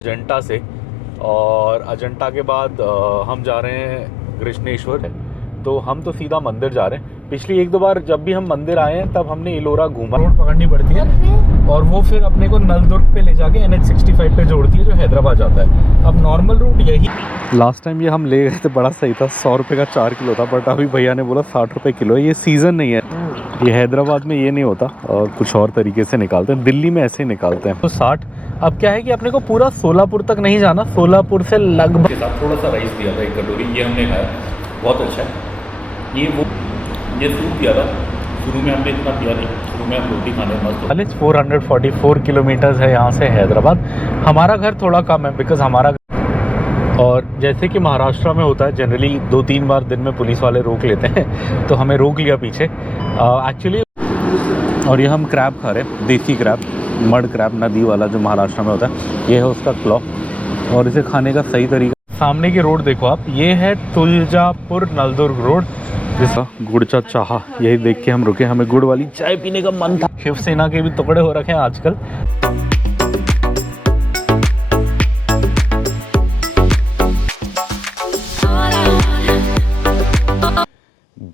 अजंता से। और अजंता के बाद हम जा रहे हैं कृष्णेश्वर है, तो हम तो सीधा मंदिर जा रहे हैं। पिछली एक दो बार जब भी हम मंदिर आए हैं तब हमने इलोरा घूमा। रोड पकड़नी पड़ती है और वो फिर अपने को नलदुर्ग पे ले जाके NH65 पे जोड़ती है जो हैदराबाद जाता है। अब नॉर्मल रूट यही। लास्ट टाइम ये हम ले गए थे, बड़ा सही था, 100 रुपये का 4 किलो था, बट अभी भैया ने बोला 60 रुपये किलो है। ये सीज़न नहीं है, ये हैदराबाद में ये नहीं होता और कुछ और तरीके से निकालते हैं, दिल्ली में ऐसे ही निकालते हैं। तो 60। अब क्या है कि अपने को पूरा सोलापुर तक नहीं जाना, सोलापुर से लगभग थोड़ा सा राइस दिया था, एक कटोरी, ये हमने खाया, बहुत अच्छा है। ये सूप दिया था, शुरू में हमने इतना दिया नहीं, शुरू में हम रोटी खाने मस्त। 444 किलोमीटर्स है यहाँ से हैदराबाद। हमारा घर थोड़ा कम है बिकॉज हमारा, और जैसे कि महाराष्ट्र में होता है जनरली 2-3 बार दिन में पुलिस वाले रोक लेते हैं, तो हमें रोक लिया पीछे एक्चुअली। और ये हम क्रैब खा रहे हैं, देसी क्रैब, मड क्रैब, नदी वाला जो महाराष्ट्र में होता है, ये है उसका क्लॉ। और इसे खाने का सही तरीका, सामने की रोड देखो आप, ये है तुलजापुर नलदुर्ग रोड, जिसका गुड़चा चाह, यही देख के हम रुके, हमें गुड़ वाली चाय पीने का मन था। शिवसेना के भी टुकड़े हो रखे हैं आजकल।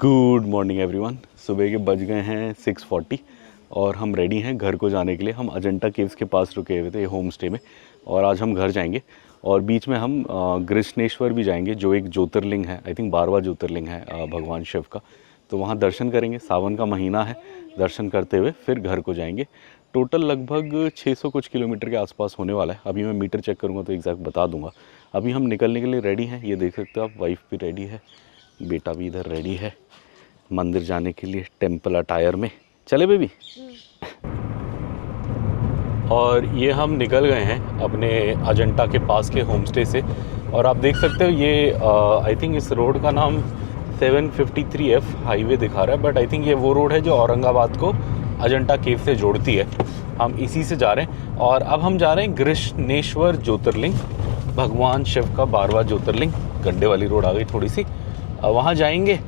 Good morning everyone. सुबह के बज गए हैं 6:40 और हम रेडी हैं घर को जाने के लिए। हम अजंता केव्स के पास रुके हुए थे होम स्टे में, और आज हम घर जाएंगे और बीच में हम कृष्णेश्वर भी जाएंगे, जो एक ज्योतिर्लिंग है, आई थिंक 12वां ज्योतिर्लिंग है भगवान शिव का। तो वहाँ दर्शन करेंगे, सावन का महीना है, दर्शन करते हुए फिर घर को जाएंगे। टोटल लगभग 600 कुछ किलोमीटर के आसपास होने वाला है। अभी मैं मीटर चेक करूँगा तो एग्जैक्ट बता दूँगा। अभी हम निकलने के लिए रेडी हैं, ये देख सकते हो आप, वाइफ भी रेडी है, बेटा भी इधर रेडी है मंदिर जाने के लिए टेम्पल अटायर में। चले बेबी। और ये हम निकल गए हैं अपने अजंता के पास के होम स्टे से, और आप देख सकते हो ये आई थिंक इस रोड का नाम 753F हाईवे दिखा रहा है, बट आई थिंक ये वो रोड है जो औरंगाबाद को अजंता केव से जोड़ती है। हम इसी से जा रहे हैं और अब हम जा रहे हैं कृष्णेश्वर ज्योतिर्लिंग, भगवान शिव का 12वां ज्योतिर्लिंग। गड्ढे वाली रोड आ गई थोड़ी सी, वहाँ जाएंगे।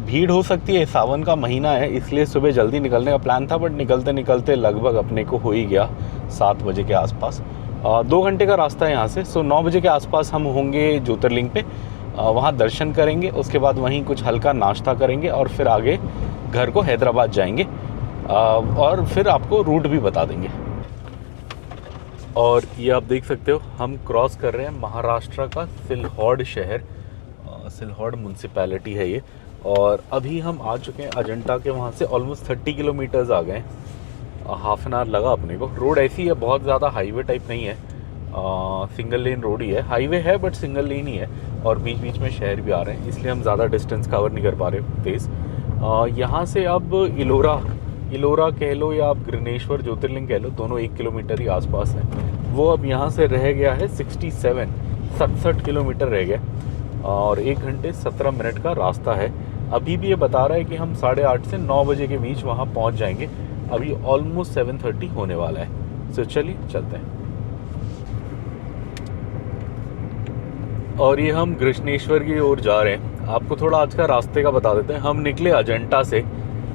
भीड़ हो सकती है, सावन का महीना है, इसलिए सुबह जल्दी निकलने का प्लान था, बट निकलते निकलते लगभग अपने को हो ही गया 7 बजे के आसपास। 2 घंटे का रास्ता है यहाँ से, सो 9 बजे के आसपास हम होंगे ज्योतिर्लिंग पे। वहाँ दर्शन करेंगे, उसके बाद वहीं कुछ हल्का नाश्ता करेंगे और फिर आगे घर को हैदराबाद जाएंगे, और फिर आपको रूट भी बता देंगे। और ये आप देख सकते हो हम क्रॉस कर रहे हैं महाराष्ट्र का सिल्हौड़ शहर, सिल्हौड़ म्यूनसिपैलिटी है ये। और अभी हम आ चुके हैं अजंता के वहाँ से, ऑलमोस्ट 30 किलोमीटर्स आ गए। हाफ एन आवर लगा अपने को। रोड ऐसी है, बहुत ज़्यादा हाईवे टाइप नहीं है, सिंगल लेन रोड ही है। हाईवे है बट सिंगल लेन ही है, और बीच बीच में शहर भी आ रहे हैं, इसलिए हम ज़्यादा डिस्टेंस कवर नहीं कर पा रहे तेज़। यहाँ से अब इलोरा कह लो या आप कृष्णेश्वर ज्योतिर्लिंग कह लो, दोनों 1 किलोमीटर ही आसपास हैं। वो अब यहाँ से रह गया है 67 किलोमीटर रह गया, और 1 घंटे 17 मिनट का रास्ता है। अभी भी ये बता रहा है कि हम 8:30 से 9 बजे के बीच वहाँ पहुँच जाएंगे। अभी ऑलमोस्ट 7:30 होने वाला है। तो चलिए चलते हैं। और ये हम कृष्णेश्वर की ओर जा रहे हैं। आपको थोड़ा आज का रास्ते का बता देते हैं। हम निकले अजंता से,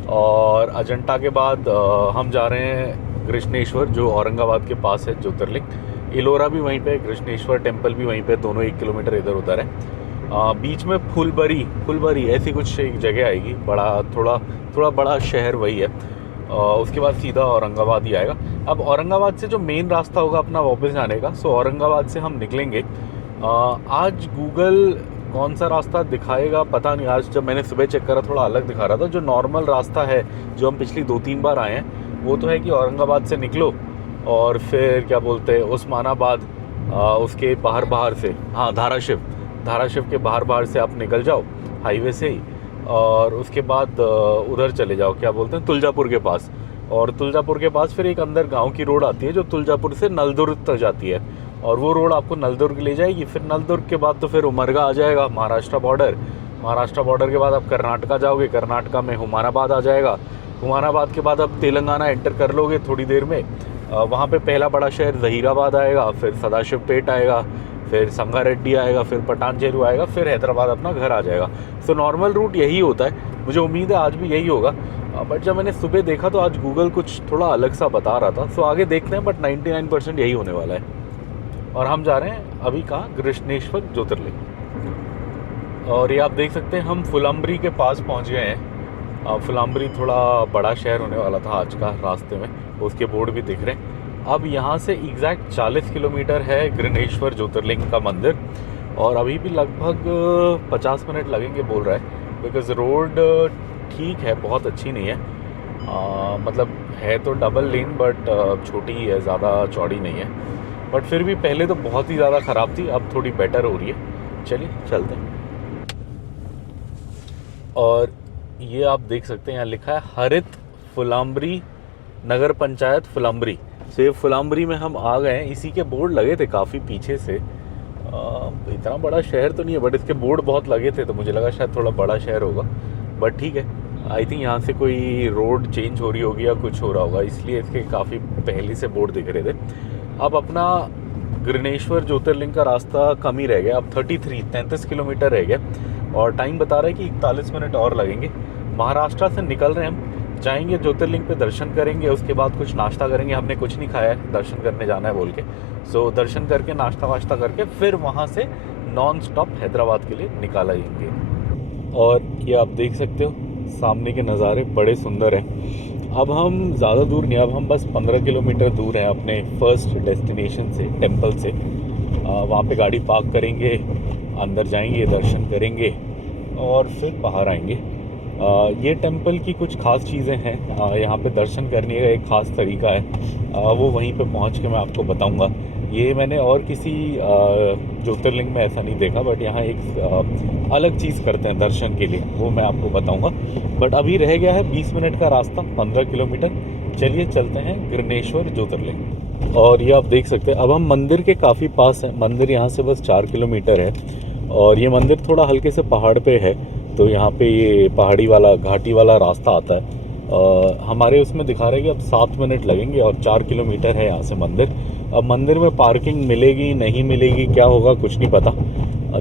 और अजंता के बाद हम जा रहे हैं कृष्णेश्वर, जो औरंगाबाद के पास है ज्योतिर्लिंग। इलोरा भी वहीं पे, कृष्णेश्वर टेम्पल भी वहीं पे, दोनों 1 किलोमीटर इधर उधर है। बीच में फुलबरी ऐसी कुछ एक जगह आएगी, थोड़ा बड़ा शहर वही है। उसके बाद सीधा औरंगाबाद ही आएगा। अब औरंगाबाद से जो मेन रास्ता होगा अपना वापस जाने का, सो औरंगाबाद से हम निकलेंगे। आज गूगल कौन सा रास्ता दिखाएगा पता नहीं। आज जब मैंने सुबह चेक करा थोड़ा अलग दिखा रहा था। जो नॉर्मल रास्ता है, जो हम पिछली 2-3 बार आए हैं, वो तो है कि औरंगाबाद से निकलो और फिर क्या बोलते हैं उस्मानाबाद, उसके बाहर से, हाँ, धाराशिव के बाहर से आप निकल जाओ हाईवे से ही, और उसके बाद उधर चले जाओ, क्या बोलते हैं, तुलजापुर के पास। और तुलजापुर के पास फिर एक अंदर गांव की रोड आती है जो तुलजापुर से नलदुर्ग तक जाती है, और वो रोड आपको नलदुर्ग ले जाएगी। फिर नलदुर्ग के बाद तो फिर उमरगा आ जाएगा, महाराष्ट्र बॉर्डर के बाद आप कर्नाटका जाओगे, कर्नाटका में हुमानाबाद आ जाएगा। हुमानाबाद के बाद आप तेलंगाना एंटर कर लोगे थोड़ी देर में। वहाँ पे पहला बड़ा शहर जहीराबाद आएगा, फिर सदाशिवपेट आएगा, फिर संगारेड्डी आएगा, फिर पटानचेरू आएगा, फिर हैदराबाद अपना घर आ जाएगा। सो नॉर्मल रूट यही होता है, मुझे उम्मीद है आज भी यही होगा। बट जब मैंने सुबह देखा तो आज गूगल कुछ थोड़ा अलग सा बता रहा था, सो आगे देखते हैं, बट 99% यही होने वाला है। और हम जा रहे हैं अभी कहाँ, कृष्णेश्वर ज्योतिर्लिंग। और ये आप देख सकते हैं हम फुलंब्री के पास पहुँच गए हैं। फुलंब्री थोड़ा बड़ा शहर होने वाला था आज का रास्ते में, उसके बोर्ड भी दिख रहे हैं। अब यहाँ से एग्जैक्ट 40 किलोमीटर है कृष्णेश्वर ज्योतिर्लिंग का मंदिर, और अभी भी लगभग 50 मिनट लगेंगे बोल रहा है, बिकॉज़ रोड ठीक है, बहुत अच्छी नहीं है। मतलब है तो डबल लेन, बट छोटी ही है, ज़्यादा चौड़ी नहीं है। बट फिर भी पहले तो बहुत ही ज़्यादा ख़राब थी, अब थोड़ी बेटर हो रही है। चलिए चलते हैं। और ये आप देख सकते हैं यहाँ लिखा है हरित फुलंब्री नगर पंचायत फुलंब्री। तो ये फुलंब्री में हम आ गए हैं, इसी के बोर्ड लगे थे काफ़ी पीछे से। इतना बड़ा शहर तो नहीं है, बट इसके बोर्ड बहुत लगे थे, तो मुझे लगा शायद थोड़ा बड़ा शहर होगा। बट ठीक है, आई थिंक यहाँ से कोई रोड चेंज हो रही होगी या कुछ हो रहा होगा, इसलिए इसके काफ़ी पहले से बोर्ड दिख रहे थे। अब अपना कृष्णेश्वर ज्योतिर्लिंग का रास्ता कम ही रह गया, अब 33 किलोमीटर रह गया, और टाइम बता रहा है कि 41 मिनट और लगेंगे। महाराष्ट्र से निकल रहे हैं हम, जाएंगे ज्योतिर्लिंग पे, दर्शन करेंगे, उसके बाद कुछ नाश्ता करेंगे। हमने कुछ नहीं खाया है, दर्शन करने जाना है बोल के, सो दर्शन करके नाश्ता वाश्ता करके फिर वहाँ से नॉन स्टॉप हैदराबाद के लिए निकाल आएंगे। और ये आप देख सकते हो सामने के नज़ारे बड़े सुंदर हैं। अब हम ज़्यादा दूर नहीं, अब हम बस 15 किलोमीटर दूर हैं अपने फर्स्ट डेस्टिनेशन से, टेंपल से। वहाँ पे गाड़ी पार्क करेंगे, अंदर जाएंगे, दर्शन करेंगे और फिर बाहर आएंगे। ये टेंपल की कुछ ख़ास चीज़ें हैं, यहाँ पे दर्शन करने का एक ख़ास तरीका है, वो वहीं पे पहुँच के मैं आपको बताऊँगा। ये मैंने और किसी ज्योतिर्लिंग में ऐसा नहीं देखा, बट यहाँ एक अलग चीज़ करते हैं दर्शन के लिए, वो मैं आपको बताऊँगा। बट अभी रह गया है 20 मिनट का रास्ता, 15 किलोमीटर। चलिए चलते हैं कृष्णेश्वर ज्योतिर्लिंग। और ये आप देख सकते हैं अब हम मंदिर के काफ़ी पास हैं। मंदिर यहाँ से बस 4 किलोमीटर है, और ये मंदिर थोड़ा हल्के से पहाड़ पे है, तो यहाँ पे ये पहाड़ी वाला घाटी वाला रास्ता आता है। हमारे उसमें दिखा रहे हैं कि अब 7 मिनट लगेंगे, और 4 किलोमीटर है यहाँ से मंदिर। अब मंदिर में पार्किंग मिलेगी नहीं मिलेगी, क्या होगा कुछ नहीं पता,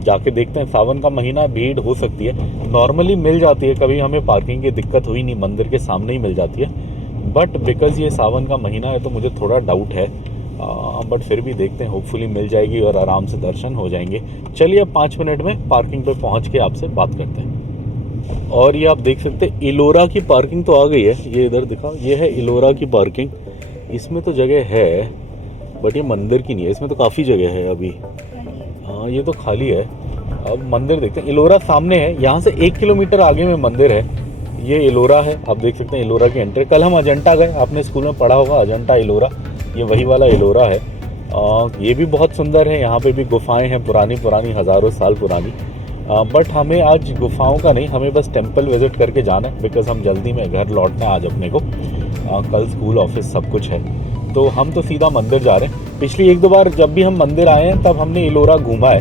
जाके देखते हैं। सावन का महीना, भीड़ हो सकती है, नॉर्मली मिल जाती है, कभी हमें पार्किंग की दिक्कत हुई नहीं, मंदिर के सामने ही मिल जाती है। बट बिकॉज़ ये सावन का महीना है तो मुझे थोड़ा डाउट है, बट फिर भी देखते हैं, होपफुली मिल जाएगी और आराम से दर्शन हो जाएंगे। चलिए अब 5 मिनट में पार्किंग पे पहुंच के आपसे बात करते हैं। और ये आप देख सकते हैं इलोरा की पार्किंग तो आ गई है, ये इधर दिखाओ, ये है इलोरा की पार्किंग। इसमें तो जगह है, बट ये मंदिर की नहीं है, इसमें तो काफ़ी जगह है अभी। हाँ ये तो खाली है। अब मंदिर देखते हैं, इलोरा सामने है, यहाँ से 1 किलोमीटर आगे में मंदिर है। ये इलोरा है, आप देख सकते हैं इलोरा की एंट्री। कल हम अजंता गए, आपने स्कूल में पढ़ा होगा अजंता इलोरा, ये वही वाला इलोरा है। ये भी बहुत सुंदर है, यहाँ पे भी गुफाएं हैं पुरानी पुरानी, हज़ारों साल पुरानी। बट हमें आज गुफाओं का नहीं, हमें बस टेंपल विजिट करके जाना है, बिकॉज हम जल्दी में घर लौटना है आज अपने को। कल स्कूल ऑफिस सब कुछ है, तो हम तो सीधा मंदिर जा रहे हैं। पिछली 1-2 बार जब भी हम मंदिर आए हैं तब हमने इलोरा घूमा है,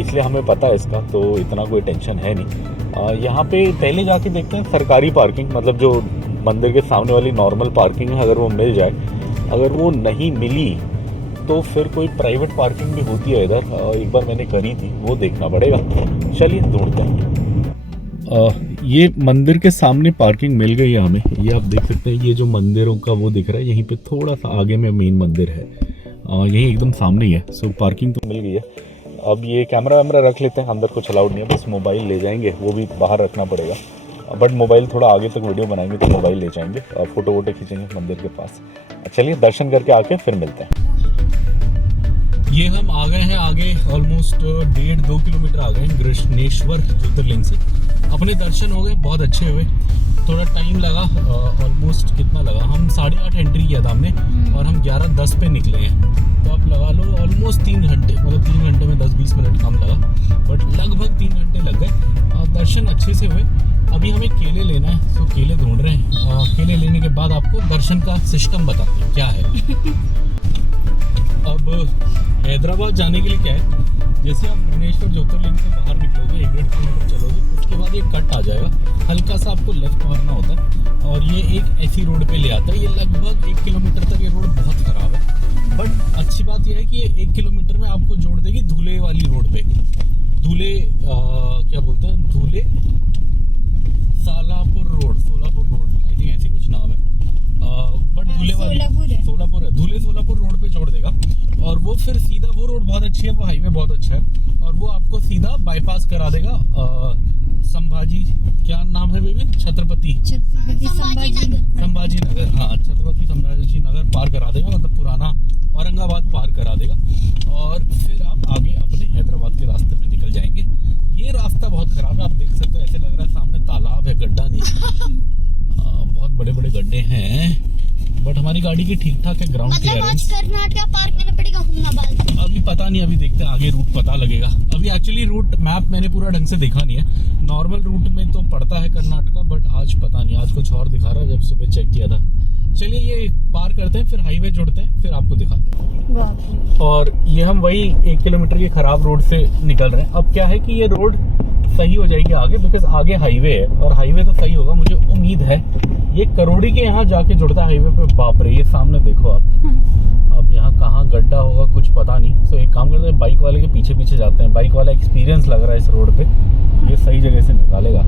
इसलिए हमें पता है इसका, तो इतना कोई टेंशन है नहीं। यहाँ पे पहले जाके देखते हैं सरकारी पार्किंग, मतलब जो मंदिर के सामने वाली नॉर्मल पार्किंग है, अगर वो मिल जाए। अगर वो नहीं मिली तो फिर कोई प्राइवेट पार्किंग भी होती है इधर, एक बार मैंने करी थी, वो देखना पड़ेगा। चलिए ढूंढते हैं। ये मंदिर के सामने पार्किंग मिल गई है हमें, ये आप देख सकते हैं, ये जो मंदिरों का वो दिख रहा है, यहीं पे थोड़ा सा आगे में मेन मंदिर है, यहीं एकदम सामने ही है। सो पार्किंग तो मिल गई है। अब ये कैमरा वैमरा रख लेते हैं, अंदर कुछ अलाउड नहीं है, बस मोबाइल ले जाएंगे, वो भी बाहर रखना पड़ेगा। बट मोबाइल थोड़ा आगे तक वीडियो बनाएंगे तो मोबाइल ले जाएंगे, फ़ोटो वोटो खींचेंगे मंदिर के पास। चलिए दर्शन करके आके फिर मिलते हैं। ये हम आ गए हैं आगे, ऑलमोस्ट 1.5-2 किलोमीटर आ गए हैं कृष्णेश्वर ज्योतिर्लिंग से। अपने दर्शन हो गए, बहुत अच्छे हुए। थोड़ा टाइम लगा, ऑलमोस्ट कितना लगा, हम 8:30 एंट्री किया था हमने, और हम 11:10 पे निकले हैं, तो आप लगा लो ऑलमोस्ट 3 घंटे, मतलब 3 घंटे में 10-20 मिनट कम लगा, बट लगभग 3 घंटे लग गए। दर्शन अच्छे से हुए। अभी हमें केले लेना है, तो केले ढूंढ रहे हैं। केले लेने के बाद आपको दर्शन का सिस्टम बताते हैं क्या है। अब हैदराबाद जाने के लिए क्या है, जैसे आप कृष्णेश्वर ज्योतिर्लिंग से बाहर निकलोगे, 1-1.5 किलोमीटर चलोगे, उसके बाद एक कट आ जाएगा, हल्का सा आपको लेफ्ट मारना होता है, और ये एक ऐसी रोड पे ले आता है। ये लगभग 1 किलोमीटर तक ये रोड बहुत ख़राब है, बट अच्छी बात यह है कि ये 1 किलोमीटर में आपको जोड़ देगी धुले वाली रोड पे। धुले क्या बोलते हैं, धुले सोलापुर रोड, आई थिंक ऐसी कुछ नाम है, बट धुले वाली सोलापुर है, धुले सोलापुर रोड पे जोड़ देगा, और वो फिर सीधा बहुत अच्छी है, वो हाईवे बहुत अच्छा है और वो आपको सीधा बाईपास करा देगा संभाजी, क्या नाम है बेबी, छत्रपति संभाजी नगर, हाँ छत्रपति संभाजी नगर पार करा देगा, मतलब पुराना औरंगाबाद पार करा देगा और फिर आप आगे अपने हैदराबाद के रास्ते में निकल जाएंगे। ये रास्ता बहुत खराब है, आप देख सकते हो, ऐसे लग रहा है सामने तालाब है, गड्ढा नहीं। बहुत बड़े बड़े गड्ढे हैं, बट हमारी गाड़ी की ठीक ठाक है ग्राउंड क्लियरेंस। कर्नाटका पार्क में पड़ेगा हुमनाबाद। अभी पता नहीं, अभी देखते हैं आगे रूट पता लगेगा। अभी एक्चुअली रूट मैप मैंने पूरा ढंग से देखा नहीं है, नॉर्मल रूट में तो पड़ता है कर्नाटका, बट आज पता नहीं, आज कुछ और दिखा रहा है जब सुबह चेक किया था। चलिए ये पार करते हैं, फिर हाईवे जुड़ते हैं, फिर आपको दिखाते हैं। और ये हम वही 1 किलोमीटर के खराब रोड से निकल रहे हैं। अब क्या है कि ये रोड सही हो जाएगी आगे, बिकॉज आगे हाईवे है और हाईवे तो सही होगा, मुझे उम्मीद है। ये करोड़ी के यहाँ जाके जुड़ता है हाईवे पे। बाप रे, ये सामने देखो आप, अब यहाँ कहाँ गड्ढा होगा कुछ पता नहीं। तो एक काम करते हैं, बाइक वाले के पीछे पीछे जाते हैं, बाइक वाला एक्सपीरियंस लग रहा है इस रोड पे, ये सही जगह से निकालेगा।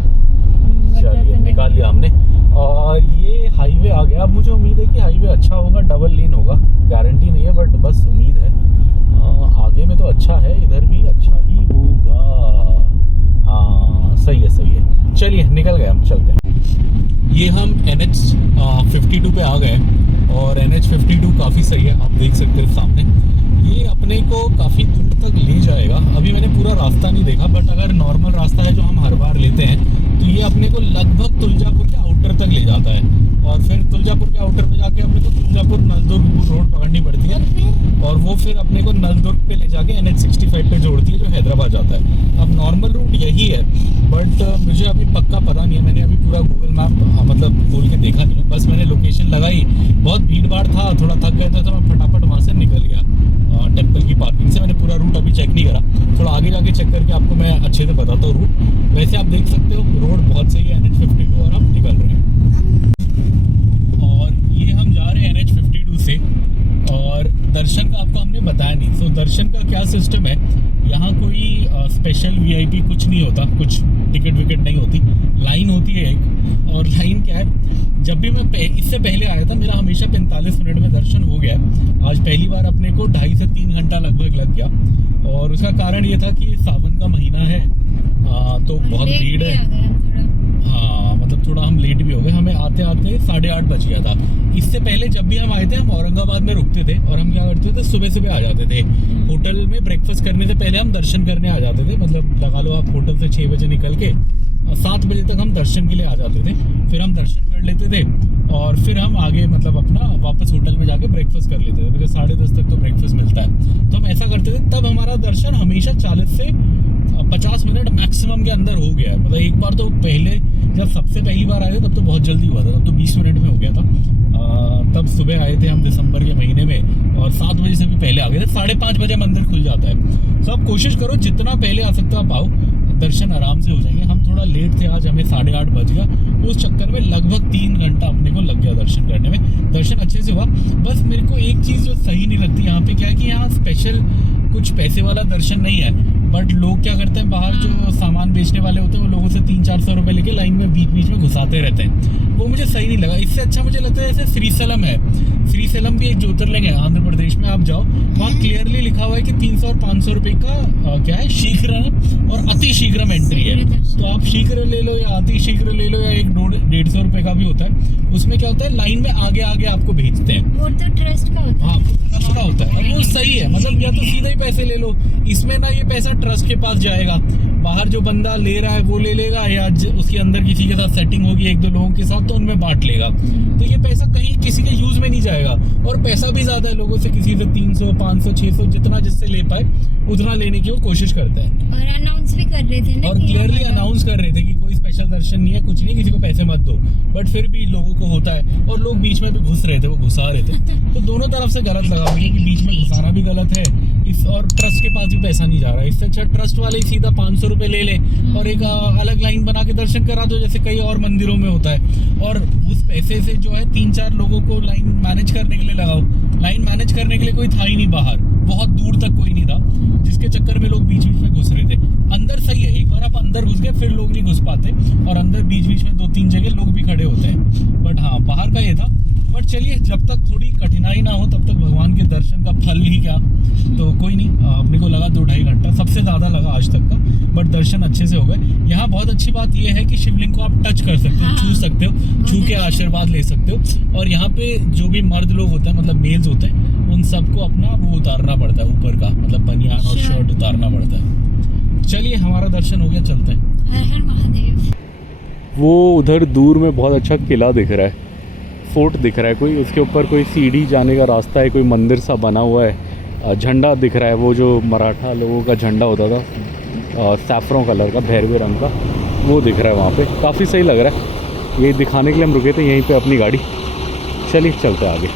चलिए निकाल लिया हमने और ये हाईवे आ गया। अब मुझे उम्मीद है कि हाईवे अच्छा होगा, डबल लेन होगा, गारंटी नहीं है बट बस उम्मीद है। आगे में तो अच्छा है, इधर भी अच्छा ही होगा। हाँ सही है सही है। चलिए निकल गए हम, चलते हैं। ये हम NH 52 पे आ गए और NH 52 काफ़ी सही है, आप देख सकते हैं सामने। ये अपने को काफ़ी दूर तक ले जाएगा। अभी मैंने पूरा रास्ता नहीं देखा, बट अगर नॉर्मल रास्ता है जो हम हर बार लेते हैं तो ये अपने को लगभग तुलजापुर के आउटर तक ले जाता है और फिर तुलजापुर के आउटर पे जाके अपने को तुलजापुर नलदुर्ग रोड पकड़नी पड़ती है और वो फिर अपने को नलदुर्ग पे ले जाके NH 65 पे जोड़ती है जो हैदराबाद जाता है। अब नॉर्मल रूट यही है, बट मुझे अभी पक्का पता नहीं है, मैंने अभी पूरा गूगल मैप मतलब खोल के देखा नहीं है, बस मैंने लोकेशन लगाई। बहुत भीड़ भाड़ था, थोड़ा थक गया था, तो मैं फटाफट वहाँ से निकल गया टेम्पल की पार्किंग से। मैंने पूरा रूट अभी चेक नहीं करा, थोड़ा आगे जाके चेक करके आपको मैं अच्छे से बताता हूँ रूट। वैसे आप देख सकते हो रोड बहुत सही है NH 52 और हम निकल रहे हैं। और ये हम जा रहे हैं NH 52 से और दर्शन का आपको हमने बताया नहीं। तो दर्शन का क्या सिस्टम है, यहाँ कोई स्पेशल VIP कुछ नहीं होता, कुछ टिकट विकेट नहीं होती, लाइन होती है एक। और लाइन क्या है, जब भी मैं इससे पहले आया था मेरा हमेशा 45 मिनट में दर्शन हो गया। आज पहली बार अपने को 2.5 से 3 घंटा लगभग लग गया और उसका कारण ये था कि सावन का महीना है तो बहुत भीड़ है। हाँ मतलब थोड़ा हम लेट भी हो गए, हमें आते आते 8:30 बज गया था। इससे पहले जब भी हम आए थे हम औरंगाबाद में रुकते थे और हम क्या करते थे, सुबह सुबह आ जाते थे होटल में। ब्रेकफास्ट करने से पहले हम दर्शन करने आ जाते थे, मतलब लगा लो आप होटल से 6 बजे निकल के 7 बजे तक हम दर्शन के लिए आ जाते थे। फिर हम दर्शन कर लेते थे और फिर हम आगे मतलब अपना वापस होटल में जाके ब्रेकफास्ट कर लेते थे, बिकॉज 10:30 तक तो ब्रेकफास्ट मिलता है। तो हम ऐसा करते थे, तब हमारा दर्शन हमेशा 40 से 50 मिनट मैक्सिमम के अंदर हो गया है। मतलब एक बार तो पहले जब सबसे पहली बार आए थे तब तो बहुत जल्दी हुआ था, तब तो 20 मिनट में हो गया था। तब सुबह आए थे हम दिसंबर के महीने में और 7 बजे से भी पहले आ गए थे। 5:30 बजे मंदिर खुल जाता है। तो आप कोशिश करो जितना पहले आ सकते हो आप आओ, दर्शन आराम से हो जाएंगे। हम थोड़ा लेट थे आज, हमें 8:30 बज गया, उस चक्कर में लगभग 3 घंटा अपने को लग गया दर्शन करने में। दर्शन अच्छे से हुआ, बस मेरे को एक चीज़ जो सही नहीं लगती यहाँ पे क्या है कि यहाँ स्पेशल कुछ पैसे वाला दर्शन नहीं है, बट लोग क्या करते हैं, बाहर जो सामान बेचने वाले होते हैं वो लोगों से 300-400 रुपए लेके लाइन में बीच बीच में घुसाते रहते हैं। वो मुझे सही नहीं लगा। इससे अच्छा मुझे लगता है जैसे श्रीशैलम है, श्रीशैलम भी एक ज्योतिर्लिंग है आंध्र प्रदेश में, आप जाओ वहाँ क्लियरली लिखा हुआ है कि 300 और 500 रुपए का क्या है, शीघ्र और अति शीघ्रम एंट्री है। तो आप शीघ्र ले लो या अति शीघ्र ले लो या 100-150 रुपए का भी होता है। उसमें क्या होता है, लाइन में आगे आगे आपको भेजते हैं, वो तो ट्रस्ट का होता है। हाँ ट्रस्ट का होता है, वो सही है। मतलब या तो सीधा ही पैसे ले लो, इसमें ना ये पैसा ट्रस्ट के पास जाएगा, बाहर जो बंदा ले रहा है वो ले लेगा, या उसके अंदर किसी के साथ सेटिंग होगी 1-2 लोगों के साथ तो उनमें बांट लेगा। तो ये पैसा कहीं किसी के यूज में नहीं जाएगा और पैसा भी ज्यादा है, लोगों से किसी से 300, 500, 600 जितना जिससे ले पाए उतना लेने की वो कोशिश करता है। और अनाउंस भी कर रहे थे ना, और क्लियरली अनाउंस कर रहे थे कि कोई स्पेशल दर्शन नहीं है, कुछ नहीं, किसी को पैसे मत दो। बट फिर भी लोगों को होता है और लोग बीच में भी घुस रहे थे, वो घुसा रहे थे। तो दोनों तरफ से गलत लगा मुझे कि बीच में घुसाना भी गलत है और ट्रस्ट के पास भी पैसा नहीं जा रहा है। इससे अच्छा ट्रस्ट वाले ही सीधा 500 रुपए ले ले और एक अलग लाइन बना के दर्शन करा दो, जैसे कई और मंदिरों में होता है। और उस पैसे से जो है 3-4 लोगों को लाइन मैनेज करने के लिए लगाओ। लाइन मैनेज करने के लिए कोई था ही नहीं बाहर, बहुत दूर तक कोई नहीं था, जिसके चक्कर में लोग बीच बीच में घुस रहे थे। अंदर सही है, एक बार आप अंदर घुस गए फिर लोग नहीं घुस पाते, और अंदर बीच बीच में 2-3 जगह लोग भी खड़े होते हैं। बट हाँ बाहर का ये था। बट बट चलिए, जब तक थोड़ी कठिनाई ना हो तब तक भगवान के दर्शन का फल ही क्या। तो कोई नहीं, अपने को लगा 2-2.5 घंटा सबसे ज़्यादा लगा आज तक का, बट दर्शन अच्छे से हो गए। यहाँ बहुत अच्छी बात यह है कि शिवलिंग को आप टच कर सकते हो, छू सकते हो, छू के आशीर्वाद ले सकते हो। और यहाँ पे जो भी मर्द लोग होते हैं, मतलब मेल्स होते हैं, उन सबको अपना वो उतारना पड़ता है ऊपर का, मतलब बनियान और शर्ट उतारना पड़ता है। चलिए, हमारा दर्शन हो गया, चलते हैं। हर हर महादेव। वो उधर दूर में बहुत अच्छा किला दिख रहा है, फोर्ट दिख रहा है कोई, उसके ऊपर कोई सीढ़ी जाने का रास्ता है, कोई मंदिर सा बना हुआ है, झंडा दिख रहा है, वो जो मराठा लोगों का झंडा होता था सैफरों कलर का, भैरवे रंग का, वो दिख रहा है वहाँ पे। काफ़ी सही लग रहा है। ये दिखाने के लिए हम रुके थे यहीं पे अपनी गाड़ी। चलिए चलते हैं आगे।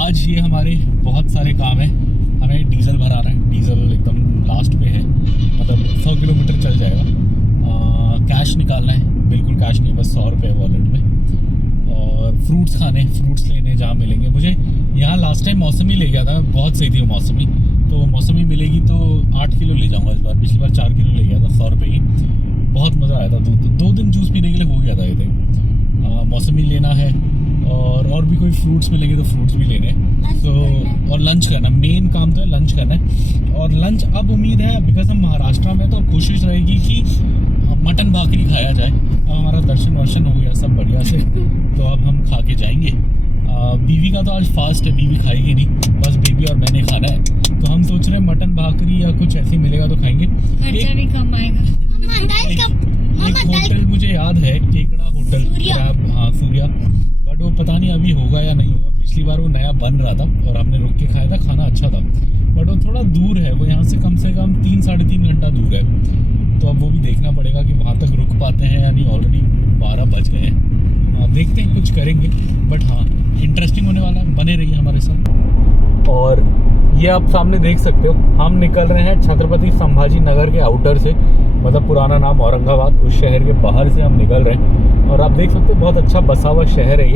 आज ये हमारे बहुत सारे काम हैं। हमें डीजल भराना है, डीजल एकदम लास्ट पे है, मतलब 100 किलोमीटर चल जाएगा। कैश निकालना है, बिल्कुल कैश नहीं, बस 100 रुपये वॉलेट में। और फ्रूट्स खाने, फ्रूट्स लेने जहाँ मिलेंगे। मुझे यहाँ लास्ट टाइम मौसमी ले गया था, बहुत सही थी वो मौसमी, तो मौसमी मिलेगी तो 8 किलो ले जाऊँगा इस बार। पिछली बार 4 किलो ले गया था 100 रुपये की, बहुत मज़ा आया था। 2 दिन जूस पीने के लिए हो गया था ये थे। मौसमी लेना है, और भी कोई फ्रूट्स मिलेंगे तो फ्रूट्स भी लेने हैं। तो और लंच करना, मेन काम तो है लंच करना है। और लंच अब उम्मीद है, बिकॉज हम महाराष्ट्र में, तो कोशिश रहेगी कि मटन भाकरी खाया जाए। अब हमारा दर्शन वर्शन हो गया सब बढ़िया से, तो अब हम खा के जाएंगे। बीवी का तो आज फास्ट है, बीवी खाएगी नहीं, बस बेबी और मैंने खाना है। तो हम सोच रहे हैं मटन भाकरी या कुछ ऐसे मिलेगा तो खाएंगे। खर्चा भी कम आएगा। एक होटल मुझे याद है, केकड़ा होटल, हाँ सूर्या, बट वो पता नहीं अभी होगा या नहीं होगा। पिछली बार वो नया बन रहा था और हमने रुक के खाया था, खाना अच्छा था, बट वो थोड़ा दूर है, वो यहाँ से कम 3-3.5 घंटा दूर है। तो अब वो भी देखना पड़ेगा कि वहाँ तक रुक पाते हैं या नहीं। ऑलरेडी 12 बज गए हैं, देखते हैं, कुछ करेंगे। बट हाँ, इंटरेस्टिंग होने वाला है, बने रहिए हमारे साथ। और ये आप सामने देख सकते हो, हम निकल रहे हैं छत्रपति संभाजी नगर के आउटर से, मतलब पुराना नाम औरंगाबाद, उस शहर के बाहर से हम निकल रहे हैं। और आप देख सकते हो बहुत अच्छा बसा हुआ शहर है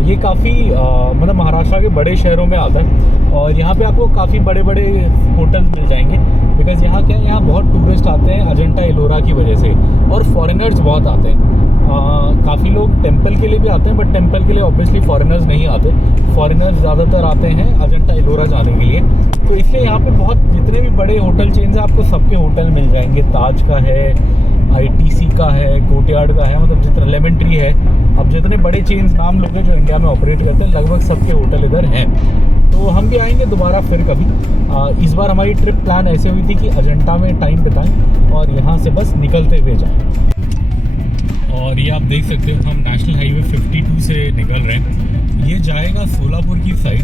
ये काफ़ी मतलब महाराष्ट्र के बड़े शहरों में आता है। और यहाँ पे आपको काफ़ी बड़े बड़े होटल्स मिल जाएंगे, बिकॉज़ यहाँ क्या है, यहाँ बहुत टूरिस्ट आते हैं अजंता एलोरा की वजह से, और फॉरेनर्स बहुत आते हैं। काफ़ी लोग टेंपल के लिए भी आते हैं, बट टेंपल के लिए ऑब्वियसली फॉरेनर्स नहीं आते। फॉरेनर्स ज़्यादातर आते हैं अजंता एलोरा जाने के लिए। तो इसलिए यहाँ पे बहुत जितने भी बड़े होटल चेन्स हैं, आपको सबके होटल मिल जाएंगे। ताज का है, ITC का है, कोर्टयार्ड का है, मतलब जितना लेमन ट्री है, अब जितने बड़े चेन्स नाम लोगे जो इंडिया में ऑपरेट करते हैं, लगभग सबके होटल इधर हैं। तो हम भी आएंगे दोबारा फिर कभी। इस बार हमारी ट्रिप प्लान ऐसे हुई थी कि अजंता में टाइम बिताएं और यहाँ से बस निकलते हुए जाएं। और ये आप देख सकते हो, हम नेशनल हाईवे 52 से निकल रहे हैं। ये जाएगा सोलापुर की साइड,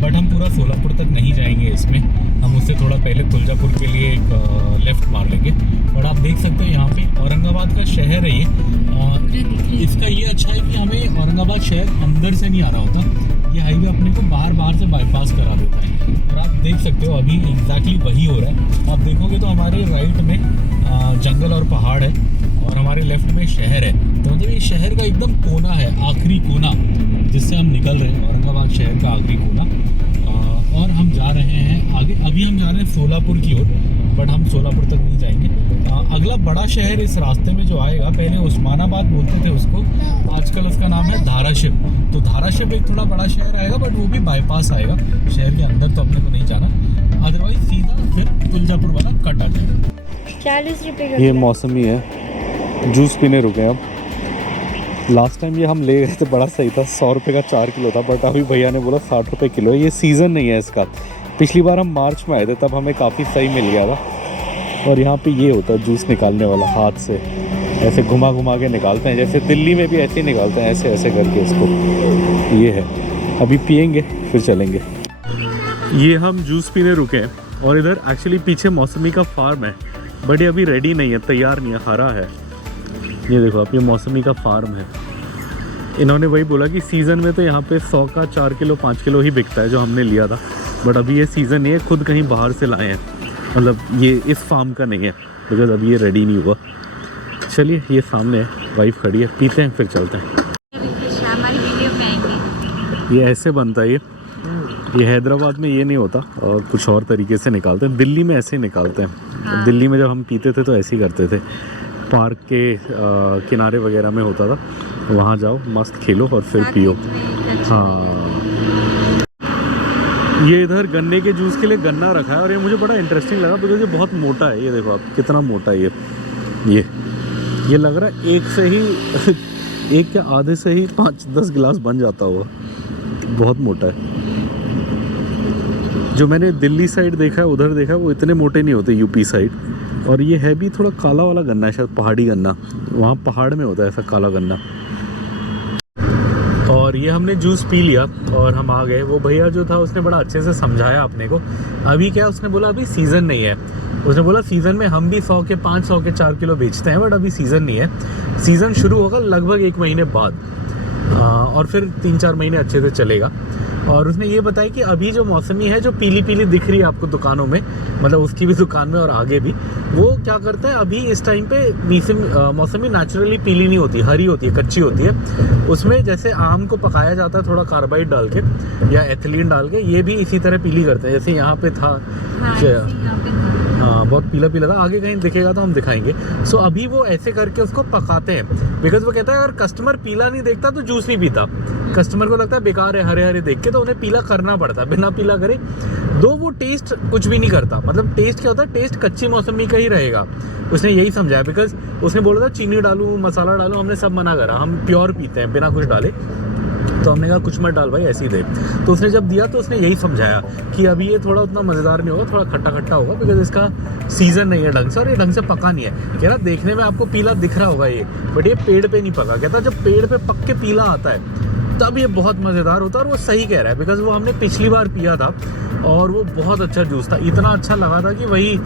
बट हम पूरा सोलापुर तक नहीं जाएंगे इसमें, हम उससे थोड़ा पहले तुलजापुर के लिए एक लेफ़्ट मार लेंगे। और आप देख सकते हो यहाँ पे औरंगाबाद का शहर है ये। इसका ये अच्छा है कि हमें औरंगाबाद शहर अंदर से नहीं आना होता, ये हाईवे अपने को बाहर से बाईपास करा देता है। और आप देख सकते हो अभी एग्जैक्टली वही हो रहा है। आप देखोगे तो हमारे राइट में जंगल और पहाड़ है, और हमारे लेफ्ट में शहर है। तो मतलब ये शहर का एकदम कोना है, आखिरी कोना जिससे हम निकल रहे हैं, औरंगाबाद शहर का आखिरी कोना। और हम जा रहे हैं आगे, अभी हम जा रहे हैं सोलापुर की ओर, बट हम सोलापुर तक नहीं जाएंगे। अगला बड़ा शहर इस रास्ते में जो आएगा, पहले उस्मानाबाद बोलते थे उसको, आजकल उसका नाम है धाराशिव। तो धाराशिव एक थोड़ा बड़ा शहर आएगा, बट वो भी बाईपास आएगा, शहर के अंदर तो अपने को नहीं जाना। अदरवाइज सीधा फिर तुलजापुर वाला कट आ जाएगा। 40 रुपये। ये मौसमी है, जूस पीने रुके अब। लास्ट टाइम ये हम ले गए थे, बड़ा सही था, 100 रुपये का 4 किलो था, बट अभी भैया ने बोला 60 रुपये किलो है। ये सीज़न नहीं है इसका। पिछली बार हम मार्च में आए थे, तब हमें काफ़ी सही मिल गया था। और यहाँ पे ये होता है जूस निकालने वाला, हाथ से ऐसे घुमा घुमा के निकालते हैं, जैसे दिल्ली में भी ऐसे ही निकालते हैं, ऐसे ऐसे करके इसको। ये है, अभी पियेंगे फिर चलेंगे। ये हम जूस पीने रुके हैं, और इधर एक्चुअली पीछे मौसमी का फार्म है, बट ये अभी रेडी नहीं है, तैयार नहीं है, हरा है। ये देखो आप, ये मौसमी का फार्म है। इन्होंने वही बोला कि सीज़न में तो यहाँ पे 100 का 4 किलो 5 किलो ही बिकता है, जो हमने लिया था। बट अभी ये सीज़न नहीं है, खुद कहीं बाहर से लाए हैं, मतलब ये इस फार्म का नहीं है, बिकॉज अभी ये रेडी नहीं हुआ। चलिए, ये सामने है, वाइफ खड़ी है, पीते हैं फिर चलते हैं। ये ऐसे बनता है, ये हैदराबाद में ये नहीं होता, और कुछ और तरीके से निकालते हैं। दिल्ली में ऐसे ही निकालते हैं। हाँ। दिल्ली में जब हम पीते थे तो ऐसे ही करते थे, पार्क के किनारे वगैरह में होता था। वहाँ जाओ, मस्त खेलो और फिर पियो। हाँ, ये इधर गन्ने के जूस के लिए गन्ना रखा है और ये मुझे बड़ा इंटरेस्टिंग लगा बिकॉज ये बहुत मोटा है। ये देखो आप कितना मोटा है ये लग रहा है एक से ही एक या आधे से ही 5-10 गिलास बन जाता होगा, बहुत मोटा है। जो मैंने दिल्ली साइड देखा है, उधर देखा है, वो इतने मोटे नहीं होते यूपी साइड। और ये है भी थोड़ा काला वाला गन्ना है, शायद पहाड़ी गन्ना, वहाँ पहाड़ में होता है ऐसा काला गन्ना। और ये हमने जूस पी लिया और हम आ गए। वो भैया जो था उसने बड़ा अच्छे से समझाया अपने को। अभी क्या उसने बोला, अभी सीज़न नहीं है। उसने बोला सीज़न में हम भी 100 के 500 के 4 किलो बेचते हैं, बट अभी सीज़न नहीं है। सीज़न शुरू होगा लगभग 1 महीने बाद और फिर 3-4 महीने अच्छे से चलेगा। और उसने ये बताया कि अभी जो मौसमी है, जो पीली पीली दिख रही है आपको दुकानों में, मतलब उसकी भी दुकान में और आगे भी, वो क्या करता है अभी इस टाइम पे मौसमी नेचुरली पीली नहीं होती, हरी होती है, कच्ची होती है। उसमें जैसे आम को पकाया जाता है थोड़ा कार्बाइड डाल के या एथिलीन डाल के, ये भी इसी तरह पीली करते हैं जैसे यहाँ पे था। हाँ, बहुत पीला पीला था। आगे कहीं दिखेगा तो हम दिखाएंगे। सो अभी वो ऐसे करके उसको पकाते हैं बिकॉज वो कहता है अगर कस्टमर पीला नहीं देखता तो जूस नहीं पीता। कस्टमर को लगता है बेकार है हरे हरे देख के, तो उन्हें पीला करना पड़ता है। बिना पीला करे दो वो टेस्ट कुछ भी नहीं करता। मतलब टेस्ट क्या होता है, टेस्ट कच्ची मौसमी का ही रहेगा। उसने यही समझाया बिकॉज उसने बोला था चीनी डालूं, मसाला डालूं, हमने सब मना करा, हम प्योर पीते हैं बिना कुछ डाले। तो हमने कहा कुछ मत डाल भाई, ऐसे ही दे। तो उसने जब दिया तो उसने यही समझाया कि अभी ये थोड़ा उतना मज़ेदार नहीं होगा, थोड़ा खट्टा खट्टा होगा बिकॉज इसका सीज़न नहीं है ढंग से और ये ढंग से पका नहीं है। कह रहा देखने में आपको पीला दिख रहा होगा ये, बट ये पेड़ पे नहीं पका। कहता जब पेड़ पे पक के पीला आता है तब ये बहुत मज़ेदार होता है। और वो सही कह रहा है बिकॉज वो हमने पिछली बार पिया था और वो बहुत अच्छा जूस था। इतना अच्छा लगा था कि वही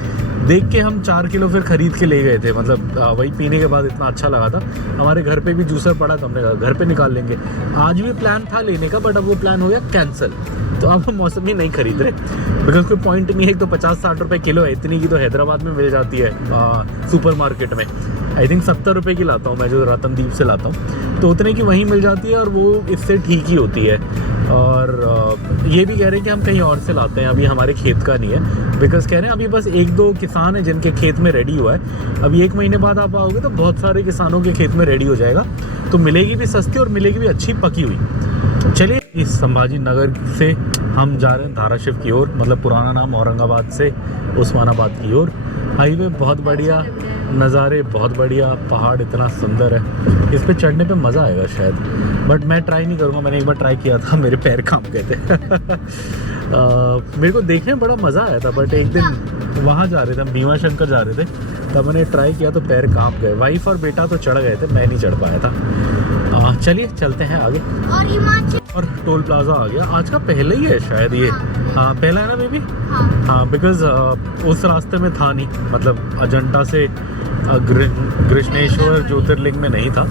देख के हम 4 किलो फिर ख़रीद के ले गए थे। मतलब वही पीने के बाद इतना अच्छा लगा था। हमारे घर पे भी जूसर पड़ा था, हमने कहा घर पे निकाल लेंगे। आज भी प्लान था लेने का, बट अब वो प्लान हो गया कैंसिल। तो अब हम मौसमी नहीं खरीद रहे बिकॉज कोई पॉइंट नहीं है। एक तो 50-60 रुपये किलो है, इतनी की तो हैदराबाद में मिल जाती है सुपर मार्केट में। आई थिंक 70 रुपये की लाता हूँ मैं, जो रतनदीप से लाता हूँ, तो उतने की वहीं मिल जाती है और वो इससे ठीक ही होती है। और ये भी कह रहे हैं कि हम कहीं और से लाते हैं, अभी हमारे खेत का नहीं है बिकॉज कह रहे हैं अभी बस 1-2 किसान हैं जिनके खेत में रेडी हुआ है। अभी 1 महीने बाद आप आओगे तो बहुत सारे किसानों के खेत में रेडी हो जाएगा, तो मिलेगी भी सस्ती और मिलेगी भी अच्छी पकी हुई। चलिए, इस संभाजी नगर से हम जा रहे हैं धाराशिव की ओर, मतलब पुराना नाम औरंगाबाद से उस्मानाबाद की ओर। हाईवे बहुत बढ़िया, नज़ारे बहुत बढ़िया, पहाड़ इतना सुंदर है, इस पे चढ़ने पे मज़ा आएगा शायद, बट मैं ट्राई नहीं करूँगा। मैंने एक बार ट्राई किया था, मेरे पैर कांप गए थे। मेरे को देखने में बड़ा मज़ा आया था, बट एक दिन वहाँ जा रहे थे हम, भीमा शंकर जा रहे थे, तब मैंने ट्राई किया तो पैर कांप गए। वाइफ और बेटा तो चढ़ गए थे, मैं नहीं चढ़ पाया था। चलिए चलते हैं आगे। और टोल प्लाजा आ गया, आज का पहले ही है शायद ये। हाँ पहला है ना बेबी। हाँ बिकॉज उस रास्ते में था नहीं, मतलब अजंता से कृष्णेश्वर ज्योतिर्लिंग में नहीं था।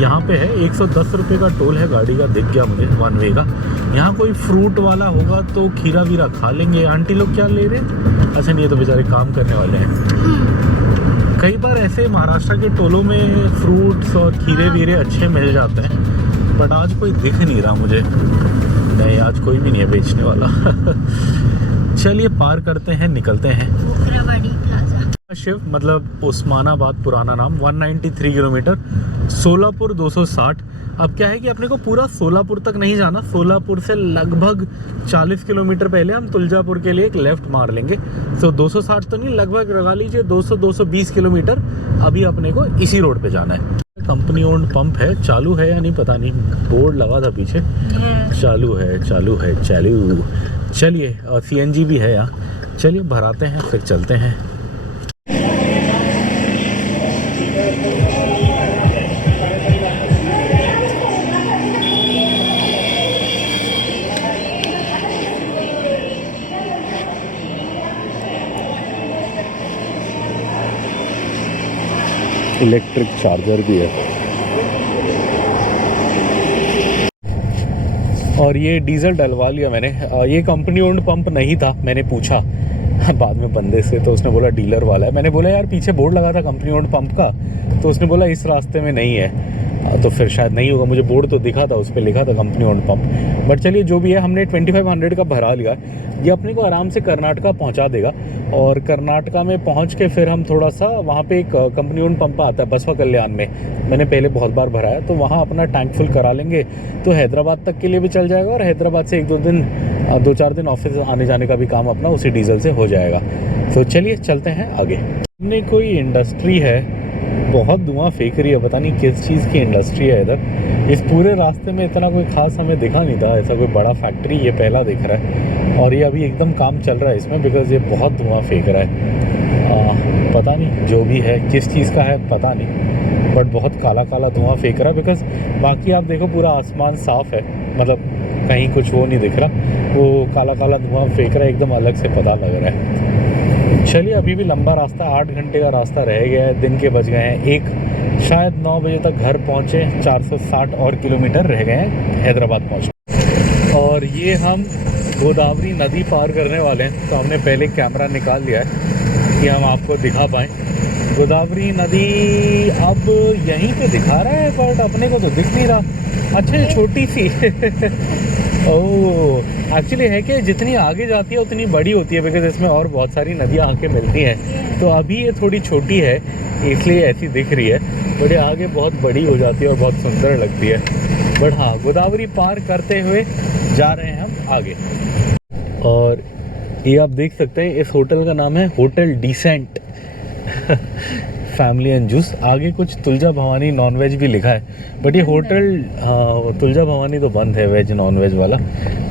यहाँ पे है 110 रुपये का टोल है, गाड़ी का दिख गया मुझे, 1 वे का। यहाँ कोई फ्रूट वाला होगा तो खीरा वीरा खा लेंगे। आंटी लोग क्या ले रहे हैं? अच्छा नहीं, ये तो बेचारे काम करने वाले हैं। कई बार ऐसे महाराष्ट्र के टोलों में फ्रूट्स और खीरे वीरे अच्छे मिल जाते हैं, बट आज कोई दिख नहीं रहा मुझे। नहीं, आज कोई भी नहीं है बेचने वाला। चलिए पार करते हैं, निकलते हैं। शिव मतलब उस्मानाबाद पुराना नाम, 193 किलोमीटर, सोलापुर 260। अब क्या है कि अपने को पूरा सोलापुर तक नहीं जाना, सोलापुर से लगभग 40 किलोमीटर पहले हम तुलजापुर के लिए एक लेफ्ट मार लेंगे। तो 260 तो नहीं, लगभग लगा लीजिए 200-220 किलोमीटर अभी अपने को इसी रोड पे जाना है। कंपनी ओन्ड पंप है, चालू है या नहीं पता नहीं, बोर्ड लगा था पीछे। चालू है, चालू है, चालू। चलिए, CNG भी है यहाँ। चलिए भराते हैं फिर चलते हैं। इलेक्ट्रिक चार्जर भी है। और ये डीजल डलवा लिया मैंने। ये कंपनी ओन्ड पंप नहीं था, मैंने पूछा बाद में बंदे से, तो उसने बोला डीलर वाला है। मैंने बोला यार पीछे बोर्ड लगा था कंपनी ओन्ड पंप का, तो उसने बोला इस रास्ते में नहीं है। तो फिर शायद नहीं होगा। मुझे बोर्ड तो दिखा था, उस पर लिखा था कंपनी ओन पंप। बट चलिए जो भी है, हमने 2500 का भरा लिया। ये अपने को आराम से कर्नाटका पहुंचा देगा। और कर्नाटका में पहुंच के फिर हम थोड़ा सा वहाँ पे एक कंपनी ओन पंप आता है बसवा कल्याण में, मैंने पहले बहुत बार भरा है, तो वहाँ अपना टैंक फुल करा लेंगे तो हैदराबाद तक के लिए भी चल जाएगा। और हैदराबाद से 2-4 दिन ऑफिस आने जाने का भी काम अपना उसी डीजल से हो जाएगा। तो चलिए चलते हैं आगे। हमने कोई इंडस्ट्री है, बहुत धुआं फेंक रही है, पता नहीं किस चीज़ की इंडस्ट्री है इधर। इस पूरे रास्ते में इतना कोई खास हमें दिखा नहीं था, ऐसा कोई बड़ा फैक्ट्री ये पहला दिख रहा है। और ये अभी एकदम काम चल रहा है इसमें, बिकॉज़ ये बहुत धुआं फेंक रहा है। पता नहीं जो भी है किस चीज़ का है पता नहीं, बट बहुत काला काला धुआं फेंक रहा है। बिकॉज़ बाकी आप देखो पूरा आसमान साफ़ है, मतलब कहीं कुछ वो नहीं दिख रहा, वो काला काला धुआं फेंक रहा है, एकदम अलग से पता लग रहा है। चलिए अभी भी लंबा रास्ता, 8 घंटे का रास्ता रह गया है, दिन के बज गए हैं 1, शायद 9 बजे तक घर पहुँचे। 460 और किलोमीटर रह गए हैं हैदराबाद पहुँचने। और ये हम गोदावरी नदी पार करने वाले हैं, तो हमने पहले कैमरा निकाल लिया है कि हम आपको दिखा पाएँ। गोदावरी नदी अब यहीं पे दिखा रहा है, बट अपने को तो दिख नहीं रहा। अच्छा ये छोटी सी ओह, एक्चुअली है कि जितनी आगे जाती है उतनी बड़ी होती है, बिकॉज इसमें और बहुत सारी नदियाँ आके मिलती हैं। तो अभी ये थोड़ी छोटी है इसलिए ऐसी दिख रही है, बट ये आगे बहुत बड़ी हो जाती है और बहुत सुंदर लगती है। बट हाँ, गोदावरी पार करते हुए जा रहे हैं हम आगे। और ये आप देख सकते हैं, इस होटल का नाम है hotel decent family and juice. आगे कुछ तुलजा भवानी नॉन वेज भी लिखा है, बट ये होटल, हाँ तुलजा भवानी तो बंद है वेज नॉन वेज वाला।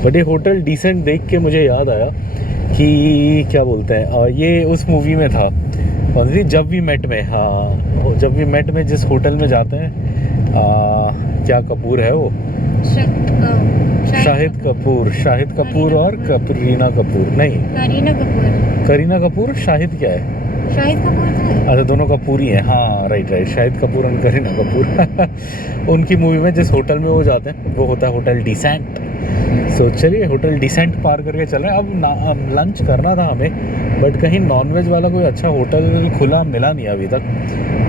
बट ये होटल डिसेंट देख के मुझे याद आया कि क्या बोलते हैं, ये उस मूवी में था, कौन सी, जब वी मेट में। हाँ, जब वी मेट में जिस होटल में जाते हैं, क्या कपूर है वो, शाहिद कपूर और करीना कपूर, नहीं करीना कपूर, शाहिद क्या है, शाहिद कपूर था। अच्छा दोनों कपूर ही हैं, हाँ राइट, शाहिद कपूर और करीना कपूर उनकी मूवी में जिस होटल में वो जाते हैं वो होता है होटल डिसेंट। सो चलिए होटल डिसेंट पार करके चल रहे हैं। अब लंच करना था हमें, बट कहीं नॉनवेज वाला कोई अच्छा होटल खुला मिला नहीं अभी तक।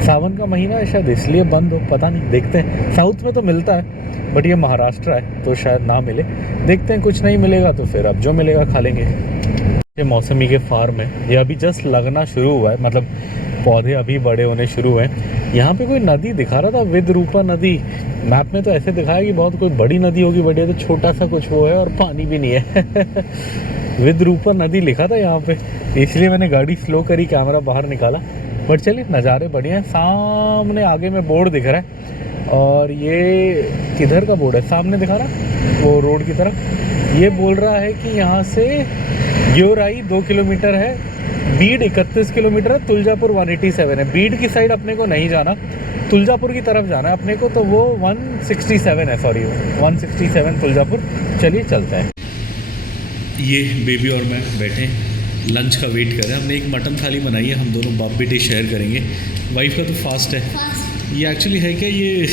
सावन का महीना है शायद इसलिए बंद हो, पता नहीं, देखते हैं। साउथ में तो मिलता है, बट ये महाराष्ट्र है तो शायद ना मिले, देखते हैं। कुछ नहीं मिलेगा तो फिर अब जो मिलेगा खा लेंगे। ये मौसमी के फार्म है, ये अभी जस्ट लगना शुरू हुआ है, मतलब पौधे अभी बड़े होने शुरू हुए हैं। यहाँ पे कोई नदी दिखा रहा था, विद्रूपा नदी। मैप में तो ऐसे दिखाया कि बहुत कोई बड़ी नदी होगी, बड़ी है तो छोटा सा कुछ वो है और पानी भी नहीं है विद्रूपा नदी लिखा था यहाँ पे, इसलिए मैंने गाड़ी स्लो करी, कैमरा बाहर निकाला। बट चलिए नज़ारे बढ़िया हैं। सामने आगे में बोर्ड दिख रहा है, और ये किधर का बोर्ड है, सामने दिखा रहा वो रोड की तरफ। ये बोल रहा है कि यहाँ से योराई 2 किलोमीटर है, बीड 31 किलोमीटर है, तुलजापुर 187 है। बीड की साइड अपने को नहीं जाना, तुलजापुर की तरफ जाना है अपने को, तो वो 167 है, सॉरी 167 तुलजापुर। चलिए चलते हैं। ये बेबी और मैं बैठे लंच का वेट कर रहे हैं। हमने एक मटन थाली बनाई है, हम दोनों बाप बेटे शेयर करेंगे। वाइफ का तो फास्ट है। ये एक्चुअली है क्या, ये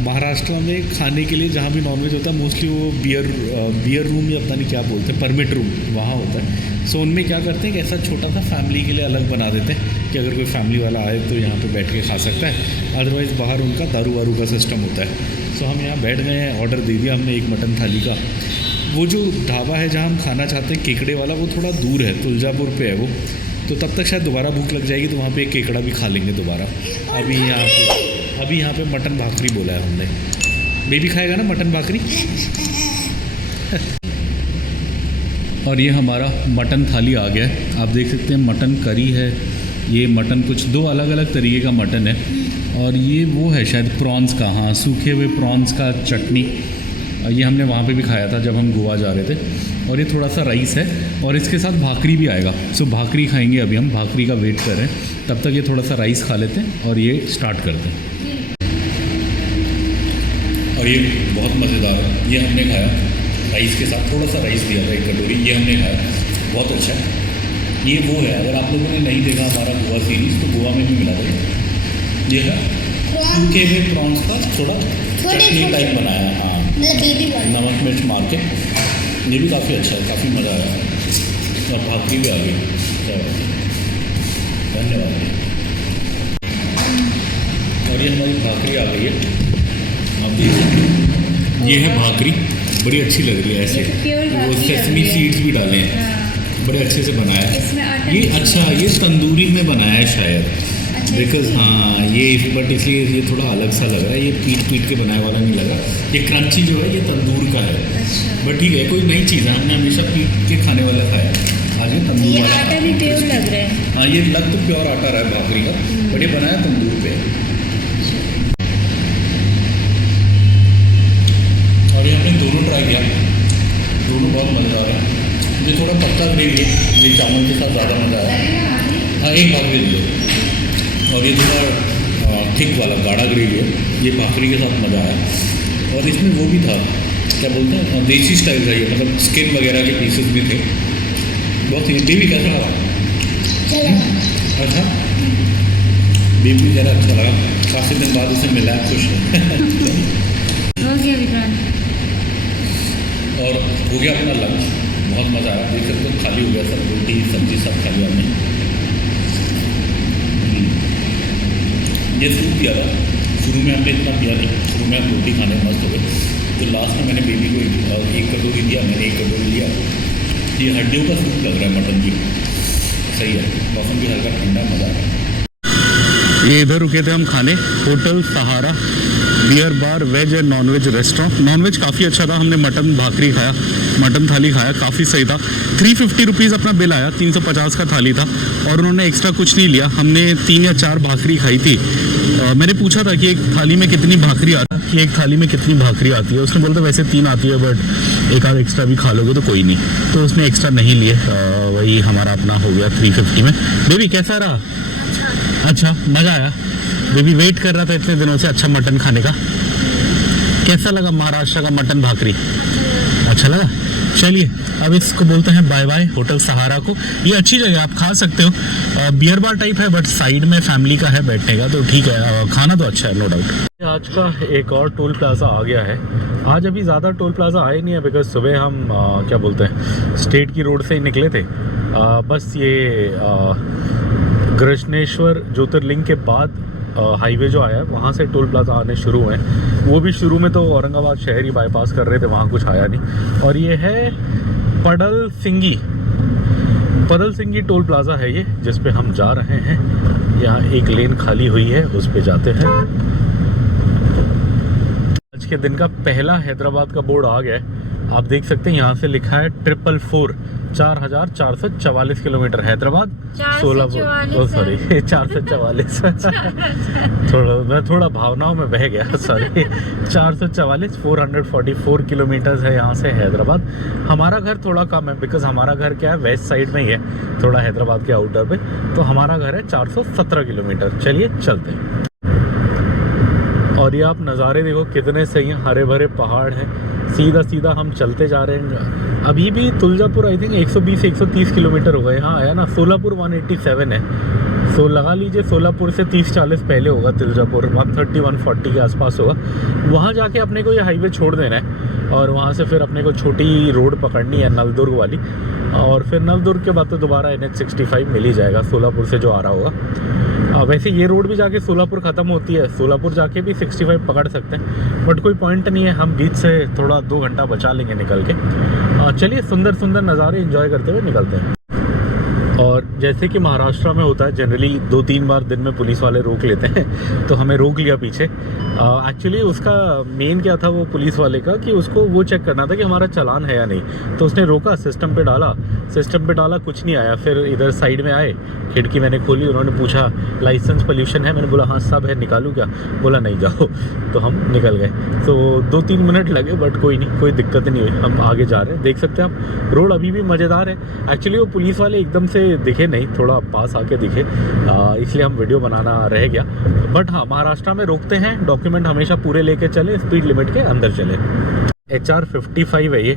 महाराष्ट्र में खाने के लिए जहाँ भी नॉनवेज होता है मोस्टली वो बियर रूम या पता नहीं क्या बोलते हैं, परमिट रूम वहाँ होता है। सो उनमें क्या करते हैं कि ऐसा छोटा सा फैमिली के लिए अलग बना देते हैं कि अगर कोई फैमिली वाला आए तो यहाँ पे बैठ के खा सकता है, अदरवाइज़ बाहर उनका दारू वारू का सिस्टम होता है। सो हम यहाँ बैठ गए हैं, ऑर्डर दे दिया हमने एक मटन थाली का। वो जो ढाबा है जहाँ हम खाना चाहते हैं केकड़े वाला, वो थोड़ा दूर है, तुलजापुर पे है वो, तो तब तक शायद दोबारा भूख लग जाएगी, तो वहाँ पे एक केकड़ा भी खा लेंगे दोबारा। अभी यहाँ पे मटन भाकरी बोला है हमने। बेबी खाएगा ना मटन भाकरी और ये हमारा मटन थाली आ गया है। आप देख सकते हैं मटन करी है, ये मटन कुछ 2 अलग अलग तरीके का मटन है, और ये वो है शायद प्रॉन्स का, हाँ सूखे हुए प्रॉन्स का चटनी। ये हमने वहाँ पे भी खाया था जब हम गोवा जा रहे थे। और ये थोड़ा सा राइस है, और इसके साथ भाकरी भी आएगा। सो भाकरी खाएंगे अभी हम, भाकरी का वेट कर रहे हैं। तब तक ये थोड़ा सा राइस खा लेते हैं और ये स्टार्ट करते हैं। और ये बहुत मज़ेदार है, ये हमने खाया राइस के साथ, थोड़ा सा राइस दिया था 1 कटोरी, ये हमने खाया, बहुत अच्छा है। ये वो है, अगर आप लोगों ने नहीं देखा हमारा गोवा सीरीज़, तो गोवा में भी मिला था ये है सूखे हुए प्रॉन्स का थोड़ा चटनी टाइप बनाया है, हाँ नमक मिर्च मार के। ये भी काफ़ी अच्छा है, काफ़ी मज़ा आया, और भाकरी भी आ गई। धन्यवाद। और और ये हमारी भाकरी आ गई है, आप देख सकते हैं। ये है भाकरी, बड़ी अच्छी लग रही है ऐसे। वो सेसमी सीड्स भी डाले हैं, बड़े अच्छे से बनाया है ये। अच्छा, ये तंदूरी में बनाया है शायद, बिकॉज हाँ ये बट इसलिए ये थोड़ा अलग सा लग रहा है। ये पीट के बनाने वाला नहीं लगा। ये क्रंची जो है ये तंदूर का है, बट ठीक है, कोई नई चीज़ है। हमने हमेशा पीट के खाने वाला खाया, आज ये तंदूर वाला। आटा भी प्योर लग रहा है। हाँ, ये लग तो प्योर आटा रहा है भाकरी का, बट ये बनाया तंदूर पे। और ये हमने दोनों ट्राई किया, दोनों बहुत मज़ेदार है। मुझे थोड़ा पत्ता ग्रेवी है, ये चावल के साथ ज़्यादा मज़ा आया। हाँ, एक भाकरी दे। और ये थोड़ा थिक वाला गाढ़ा ग्रेवी है, ये भाकरी के साथ मज़ा आया। और इसमें वो भी था, क्या बोलते हैं, देसी स्टाइल का, ये मतलब स्किन वगैरह के पीसेस भी थे। बहुत ही। बेबी कैसा लगा? अच्छा, बेबी ज़रा अच्छा लगा, काफ़ी दिन बाद उसे मिला है, खुश है। हो गया विक्रांत। और हो गया अपना लंच, बहुत मज़ा आया। देख सकते हो खाली हो गया सब, रोटी सब्जी सब खा लिया हमने। ये सूप पिया था, शुरू में हमने इतना पिया नहीं, शुरू में हम रोटी खाने मस्त हो गए। तो लास्ट में मैंने बेबी को एक कटोरी दिया, मैंने एक कटोरी लिया। ये हड्डियों का सूप लग रहा है मटन की, सही है। मौसम भी हल्का ठंडा, मज़ा आ रहा है। ये इधर रुके थे हम खाने, hotel Sahara beer bar veg and non veg restaurant. Non veg काफ़ी अच्छा था, हमने मटन भाकरी खाया, मटन थाली खाया, काफ़ी सही था। 350 रुपीज़ अपना बिल आया, 350 का थाली था। और उन्होंने एक्स्ट्रा कुछ नहीं लिया। हमने 3 या 4 भाकरी खाई थी। मैंने पूछा था कि एक थाली में कितनी भाकरी आती है, कि एक थाली में कितनी भाकरी आती है। उसने बोला था वैसे 3 आती है, बट एक आध एक्स्ट्रा भी खा लोगे तो कोई नहीं। तो उसने एक्स्ट्रा नहीं लिए, वही हमारा अपना हो गया 350 में। बेबी कैसा रहा? अच्छा, मज़ा आया। बेबी वेट कर रहा था इतने दिनों से अच्छा मटन खाने का। कैसा लगा महाराष्ट्र का मटन भाकरी? अच्छा लगा। चलिए अब इसको बोलते हैं बाय बाय, होटल सहारा को। ये अच्छी जगह, आप खा सकते हो। बियर बार टाइप है, बट साइड में फैमिली का है बैठने का, तो ठीक है। खाना तो अच्छा है, नो डाउट। आज का एक और टोल प्लाजा आ गया है। आज अभी ज़्यादा टोल प्लाजा आए नहीं है, बिकॉज सुबह हम क्या बोलते हैं, स्टेट की रोड से ही निकले थे। बस ये कृष्णेश्वर ज्योतिर्लिंग के बाद हाईवे जो आया है वहाँ से टोल प्लाजा आने शुरू हुए हैं। वो भी शुरू में तो औरंगाबाद शहर ही बाईपास कर रहे थे, वहाँ कुछ आया नहीं। और ये है पडल सिंगी टोल प्लाजा है ये, जिस पे हम जा रहे हैं। यहाँ एक लेन खाली हुई है, उस पे जाते हैं। आज के दिन का पहला हैदराबाद का बोर्ड आ गया है, आप देख सकते हैं। यहाँ से लिखा है 444, 4444 किलोमीटर हैदराबाद, सोलापुर। सॉरी 444 मैं थोड़ा भावनाओं में बह गया, सॉरी। 444 444 किलोमीटर्स है यहाँ से हैदराबाद। हमारा घर थोड़ा कम है, बिकॉज हमारा घर क्या है, वेस्ट साइड में ही है, थोड़ा हैदराबाद के आउटर पे। तो हमारा घर है 417 किलोमीटर। चलिए चलते हैं। और ये आप नज़ारे देखो कितने सही हैं, हरे भरे पहाड़ हैं। सीधा सीधा हम चलते जा रहे हैं। अभी भी तुलजापुर आई थिंक 120-130 किलोमीटर हो गए। यहाँ आया ना, सोलापुर 187 है, सो लगा लीजिए सोलापुर से 30-40 पहले होगा तुलजापुर, 130-140 के आसपास होगा। वहाँ जाके अपने को ये हाईवे छोड़ देना है, और वहाँ से फिर अपने को छोटी रोड पकड़नी है नलदुर्ग वाली। और फिर नलदुर्ग के बाद तो दोबारा NH65 मिल ही जाएगा सोलापुर से जो आ रहा होगा। वैसे ये रोड भी जाके सोलापुर ख़त्म होती है, सोलापुर जाके भी 65 पकड़ सकते हैं, बट कोई पॉइंट नहीं है। हम बीच से थोड़ा 2 घंटा बचा लेंगे निकल के। चलिए सुंदर सुंदर नज़ारे एंजॉय करते हुए निकलते हैं। और जैसे कि महाराष्ट्र में होता है, जनरली 2-3 बार दिन में पुलिस वाले रोक लेते हैं, तो हमें रोक लिया पीछे। एक्चुअली उसका मेन क्या था वो पुलिस वाले का, कि उसको वो चेक करना था कि हमारा चालान है या नहीं। तो उसने रोका, सिस्टम पे डाला, कुछ नहीं आया। फिर इधर साइड में आए, खिड़की मैंने खोली, उन्होंने पूछा लाइसेंस पोल्यूशन है? मैंने बोला हाँ सब है, निकालूँ क्या? बोला नहीं जाओ। तो हम निकल गए। तो 2-3 मिनट लगे, बट कोई नहीं, कोई दिक्कत नहीं हुई। हम आगे जा रहे हैं, देख सकते हैं आप, रोड अभी भी मज़ेदार है। एक्चुअली वो पुलिस वाले एकदम से दिखे नहीं, थोड़ा पास आके दिखे, इसलिए हम वीडियो बनाना रह गया। बट हाँ, महाराष्ट्र में रोकते हैं, डॉक्यूमेंट हमेशा पूरे लेके चले, स्पीड लिमिट के अंदर चले। HR 55 है ये,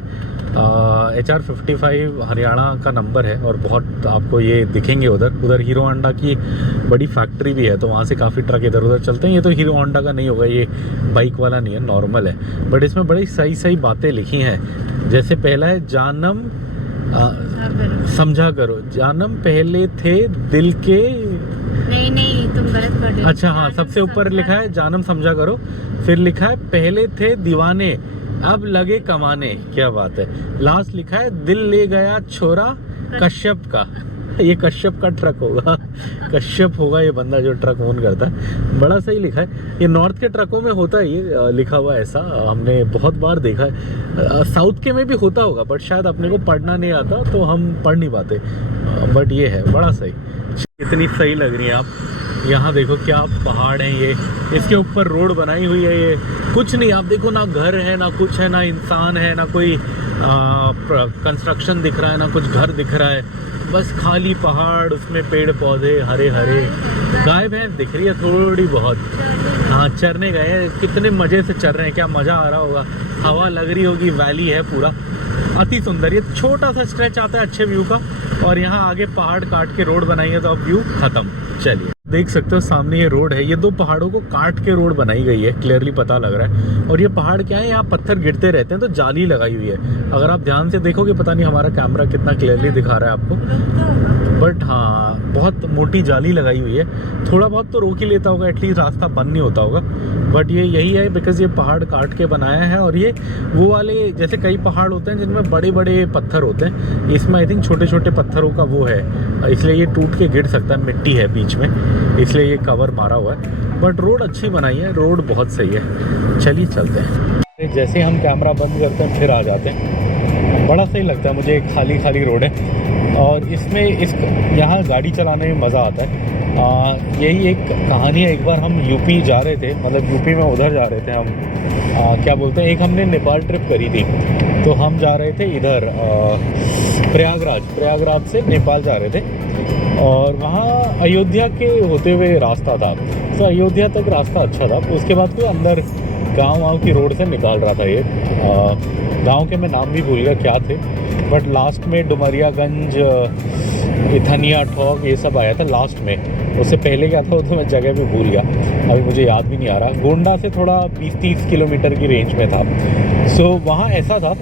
HR 55 हरियाणा का नंबर है। और बहुत आपको ये दिखेंगे उधर हीरो होंडा की बड़ी फैक्ट्री भी है, तो वहाँ से काफ़ी ट्रक इधर उधर चलते हैं। ये तो हीरो होंडा का नहीं होगा, ये बाइक वाला नहीं है, नॉर्मल है। बट इसमें बड़ी सही बातें लिखी हैं। जैसे पहला है, समझा करो, जानम पहले थे दिल के नहीं नहीं, तुम गलत पढ़ रहे हो। अच्छा हाँ, सबसे ऊपर लिखा है जानम समझा करो, फिर लिखा है पहले थे दीवाने अब लगे कमाने। क्या बात है। लास्ट लिखा है दिल ले गया छोरा कश्यप का। ये कश्यप का ट्रक होगा, कश्यप होगा ये बंदा जो ट्रक ओन करता है। बड़ा सही लिखा है। ये नॉर्थ के ट्रकों में होता है ये लिखा हुआ ऐसा, हमने बहुत बार देखा है। साउथ के में भी होता होगा बट शायद अपने को पढ़ना नहीं आता तो हम पढ़ नहीं पाते। बट ये है बड़ा सही। इतनी सही लग रही है आप। यहाँ देखो क्या पहाड़ हैं ये, इसके ऊपर रोड बनाई हुई है। ये कुछ नहीं, आप देखो ना घर है ना कुछ है, ना इंसान है ना कोई कंस्ट्रक्शन दिख रहा है, ना कुछ घर दिख रहा है, बस खाली पहाड़, उसमें पेड़ पौधे हरे हरे। गाय भैंस दिख रही है थोड़ी बहुत। हाँ चरने गए हैं, कितने मज़े से चर रहे हैं, क्या मज़ा आ रहा होगा। हवा लग रही होगी, वैली है पूरा अति सुंदर। ये छोटा सा स्ट्रेच आता है अच्छे व्यू का, और यहाँ आगे पहाड़ काट के रोड बनाई है तो अब व्यू खत्म। चलिए देख सकते हो सामने ये रोड है, ये दो पहाड़ों को काट के रोड बनाई गई है, क्लियरली पता लग रहा है। और ये पहाड़ क्या है, यहाँ पत्थर गिरते रहते हैं तो जाली लगाई हुई है। अगर आप ध्यान से देखोगे, पता नहीं हमारा कैमरा कितना क्लियरली दिखा रहा है आपको, बट हाँ बहुत मोटी जाली लगाई हुई है। थोड़ा बहुत तो रोक ही लेता होगा, एटलीस्ट रास्ता बंद नहीं होता होगा। बट ये यही है बिकॉज ये पहाड़ काट के बनाया है। और ये वो वाले जैसे कई पहाड़ होते हैं जिनमें बड़े बड़े पत्थर होते हैं, इसमें आई थिंक छोटे छोटे पत्थरों का वो है, इसलिए ये टूट के गिर सकता है। मिट्टी है बीच में, इसलिए ये कवर मारा हुआ है। बट रोड अच्छी बनाई है, रोड बहुत सही है। चलिए चलते हैं। जैसे हम कैमरा बंद करते हैं फिर आ जाते हैं। बड़ा सही लगता है मुझे, खाली खाली रोड है और इसमें यहाँ गाड़ी चलाने में मज़ा आता है। यही एक कहानी है। एक बार हम यूपी जा रहे थे, मतलब यूपी में उधर जा रहे थे हम, क्या बोलते हैं, एक हमने नेपाल ट्रिप करी थी तो हम जा रहे थे इधर प्रयागराज से नेपाल जा रहे थे। और वहाँ अयोध्या के होते हुए रास्ता था, तो अयोध्या तक रास्ता अच्छा था। उसके बाद कोई अंदर गाँव की रोड से निकाल रहा था ये। गांव के मैं नाम भी भूल गया क्या थे, बट लास्ट में डुमरियागंज, इथनिया ठोक ये सब आया था लास्ट में। उससे पहले क्या था वो तो मैं जगह भी भूल गया, अभी मुझे याद भी नहीं आ रहा। गोंडा से थोड़ा 20-30 किलोमीटर की रेंज में था। सो वहाँ ऐसा था,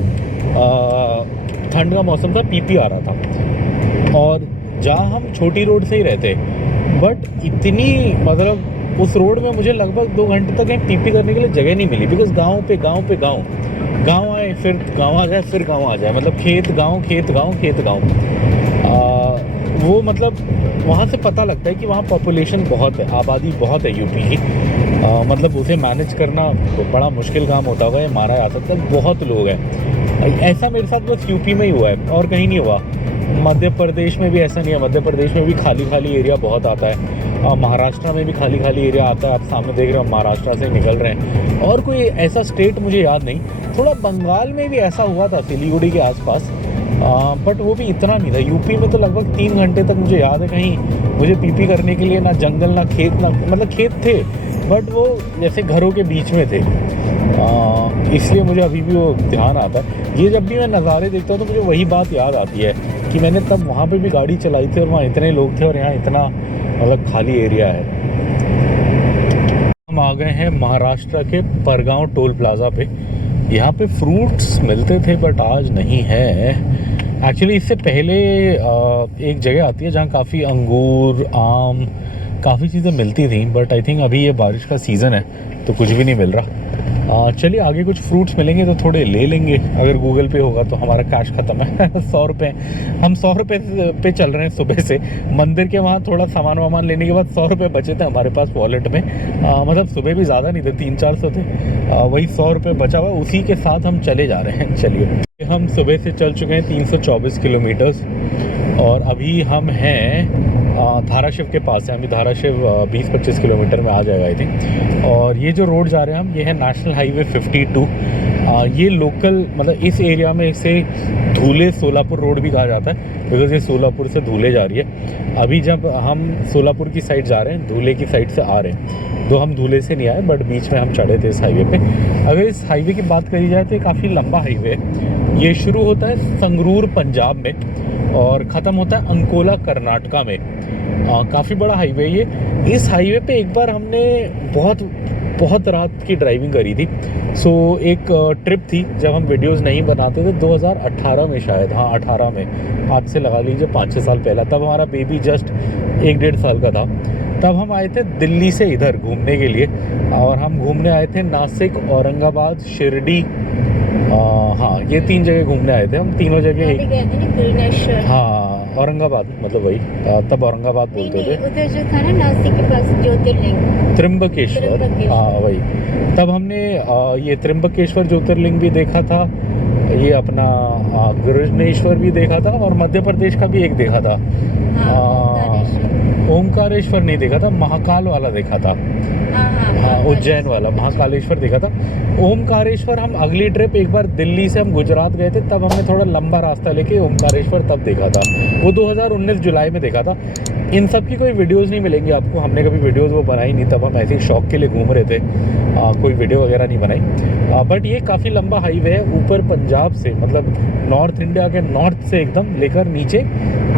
ठंड का मौसम था, पीपी आ रहा था। और जहाँ हम छोटी रोड से ही रहते, बट इतनी मतलब उस रोड में मुझे लगभग 2 घंटे तक कहीं पीपी करने के लिए जगह नहीं मिली। बिकॉज गांव आए, फिर गांव आ जाए, फिर गांव आ जाए, मतलब खेत गांव। वो मतलब वहाँ से पता लगता है कि वहाँ पॉपुलेशन बहुत है, आबादी बहुत है यूपी की। मतलब उसे मैनेज करना तो बड़ा मुश्किल काम होता होगा, ये मारा जा सकता है, बहुत लोग हैं। ऐसा मेरे साथ बस यूपी में ही हुआ है और कहीं नहीं हुआ। मध्य प्रदेश में भी ऐसा नहीं है, मध्य प्रदेश में भी खाली खाली एरिया बहुत आता है। महाराष्ट्र में भी खाली खाली एरिया आता है। आप सामने देख रहे हो, महाराष्ट्र से निकल रहे हैं। और कोई ऐसा स्टेट मुझे याद नहीं, थोड़ा बंगाल में भी ऐसा हुआ था सिलीगुड़ी के आसपास, बट वो भी इतना नहीं था। यूपी में तो लगभग 3 घंटे तक मुझे याद है कहीं मुझे पीपी करने के लिए ना जंगल ना खेत, ना मतलब खेत थे बट वो जैसे घरों के बीच में थे। इसलिए मुझे अभी भी वो ध्यान आता है। ये जब भी मैं नज़ारे देखता हूँ तो मुझे वही बात याद आती है कि मैंने तब वहाँ पे भी गाड़ी चलाई थी और वहाँ इतने लोग थे और यहाँ इतना मतलब खाली एरिया है। हम आ गए हैं महाराष्ट्र के परगांव टोल प्लाज़ा पे। यहाँ पे फ्रूट्स मिलते थे बट आज नहीं है। एक्चुअली इससे पहले एक जगह आती है जहाँ काफ़ी अंगूर, आम, काफ़ी चीज़ें मिलती थी, बट आई थिंक अभी ये बारिश का सीज़न है तो कुछ भी नहीं मिल रहा। चलिए आगे कुछ फ्रूट्स मिलेंगे तो थोड़े ले लेंगे। अगर गूगल पे होगा तो हमारा कैश ख़त्म है। 100 रुपये, हम 100 रुपये पे चल रहे हैं सुबह से। मंदिर के वहाँ थोड़ा सामान वामान लेने के बाद 100 रुपये बचे थे हमारे पास वॉलेट में। मतलब सुबह भी ज़्यादा नहीं थे, 300-400 थे। वही 100 रुपये बचा हुआ, उसी के साथ हम चले जा रहे हैं। चलिए हम सुबह से चल चुके हैं 324 किलोमीटर्स और अभी हम हैं धाराशिव के पास है। अभी धाराशिव 20-25 किलोमीटर में आ जाएगा आई थिंक। और ये जो रोड जा रहे हैं हम, ये है नेशनल हाईवे 52। ये लोकल मतलब इस एरिया में इसे धूले सोलापुर रोड भी कहा जाता है बिकॉज ये सोलापुर से धूले जा रही है। अभी जब हम सोलापुर की साइड जा रहे हैं, धूले की साइड से आ रहे हैं, तो हम धूले से नहीं आए बट बीच में हम चढ़े थे इस हाईवे पे। अगर इस हाईवे की बात करी जाए तो ये काफ़ी लंबा हाईवे है। ये शुरू होता है संगरूर पंजाब में और ख़त्म होता है अंकोला कर्नाटका में। काफ़ी बड़ा हाईवे ये। इस हाईवे पे एक बार हमने बहुत रात की ड्राइविंग करी थी। सो एक ट्रिप थी जब हम वीडियोस नहीं बनाते थे, 2018 में शायद, हाँ 18 में, आज से लगा लीजिए 5-6 साल पहला। तब हमारा बेबी जस्ट 1-1.5 साल का था। तब हम आए थे दिल्ली से इधर घूमने के लिए, और हम घूमने आए थे नासिक, औरंगाबाद, शिरडी। हाँ, ये 3 जगह घूमने आए थे हम, तीनों जगह अभी गए थे ना ग्रीनेश्वर। हाँ, औरंगाबाद मतलब वही, तब औरंगाबाद नहीं बोलते थे। उधर जो था ना नासिक के पास ज्योतिर्लिंग, त्र्यंबकेश्वर, त्र्यंबकेश्वर। हाँ वही। तब हमने ये त्र्यंबकेश्वर ज्योतिर्लिंग भी देखा था, ये अपना गृष्णेश्वर भी देखा था, और मध्य प्रदेश का भी एक देखा था। हाँ, ओमकारेश्वर नहीं देखा था, महाकाल वाला देखा था। हाँ, उज्जैन वाला महाकालेश्वर देखा था। ओमकारेश्वर हम अगली ट्रिप, एक बार दिल्ली से हम गुजरात गए थे, तब हमने थोड़ा लंबा रास्ता लेके ओमकारेश्वर तब देखा था। वो 2019 जुलाई में देखा था। इन सब की कोई वीडियोस नहीं मिलेंगी आपको, हमने कभी वीडियोस वो बनाई नहीं, तब हम ऐसे ही शौक के लिए घूम रहे थे, कोई वीडियो वगैरह नहीं बनाई। बट ये काफ़ी लंबा हाईवे है, ऊपर पंजाब से, मतलब नॉर्थ इंडिया के नॉर्थ से एकदम लेकर नीचे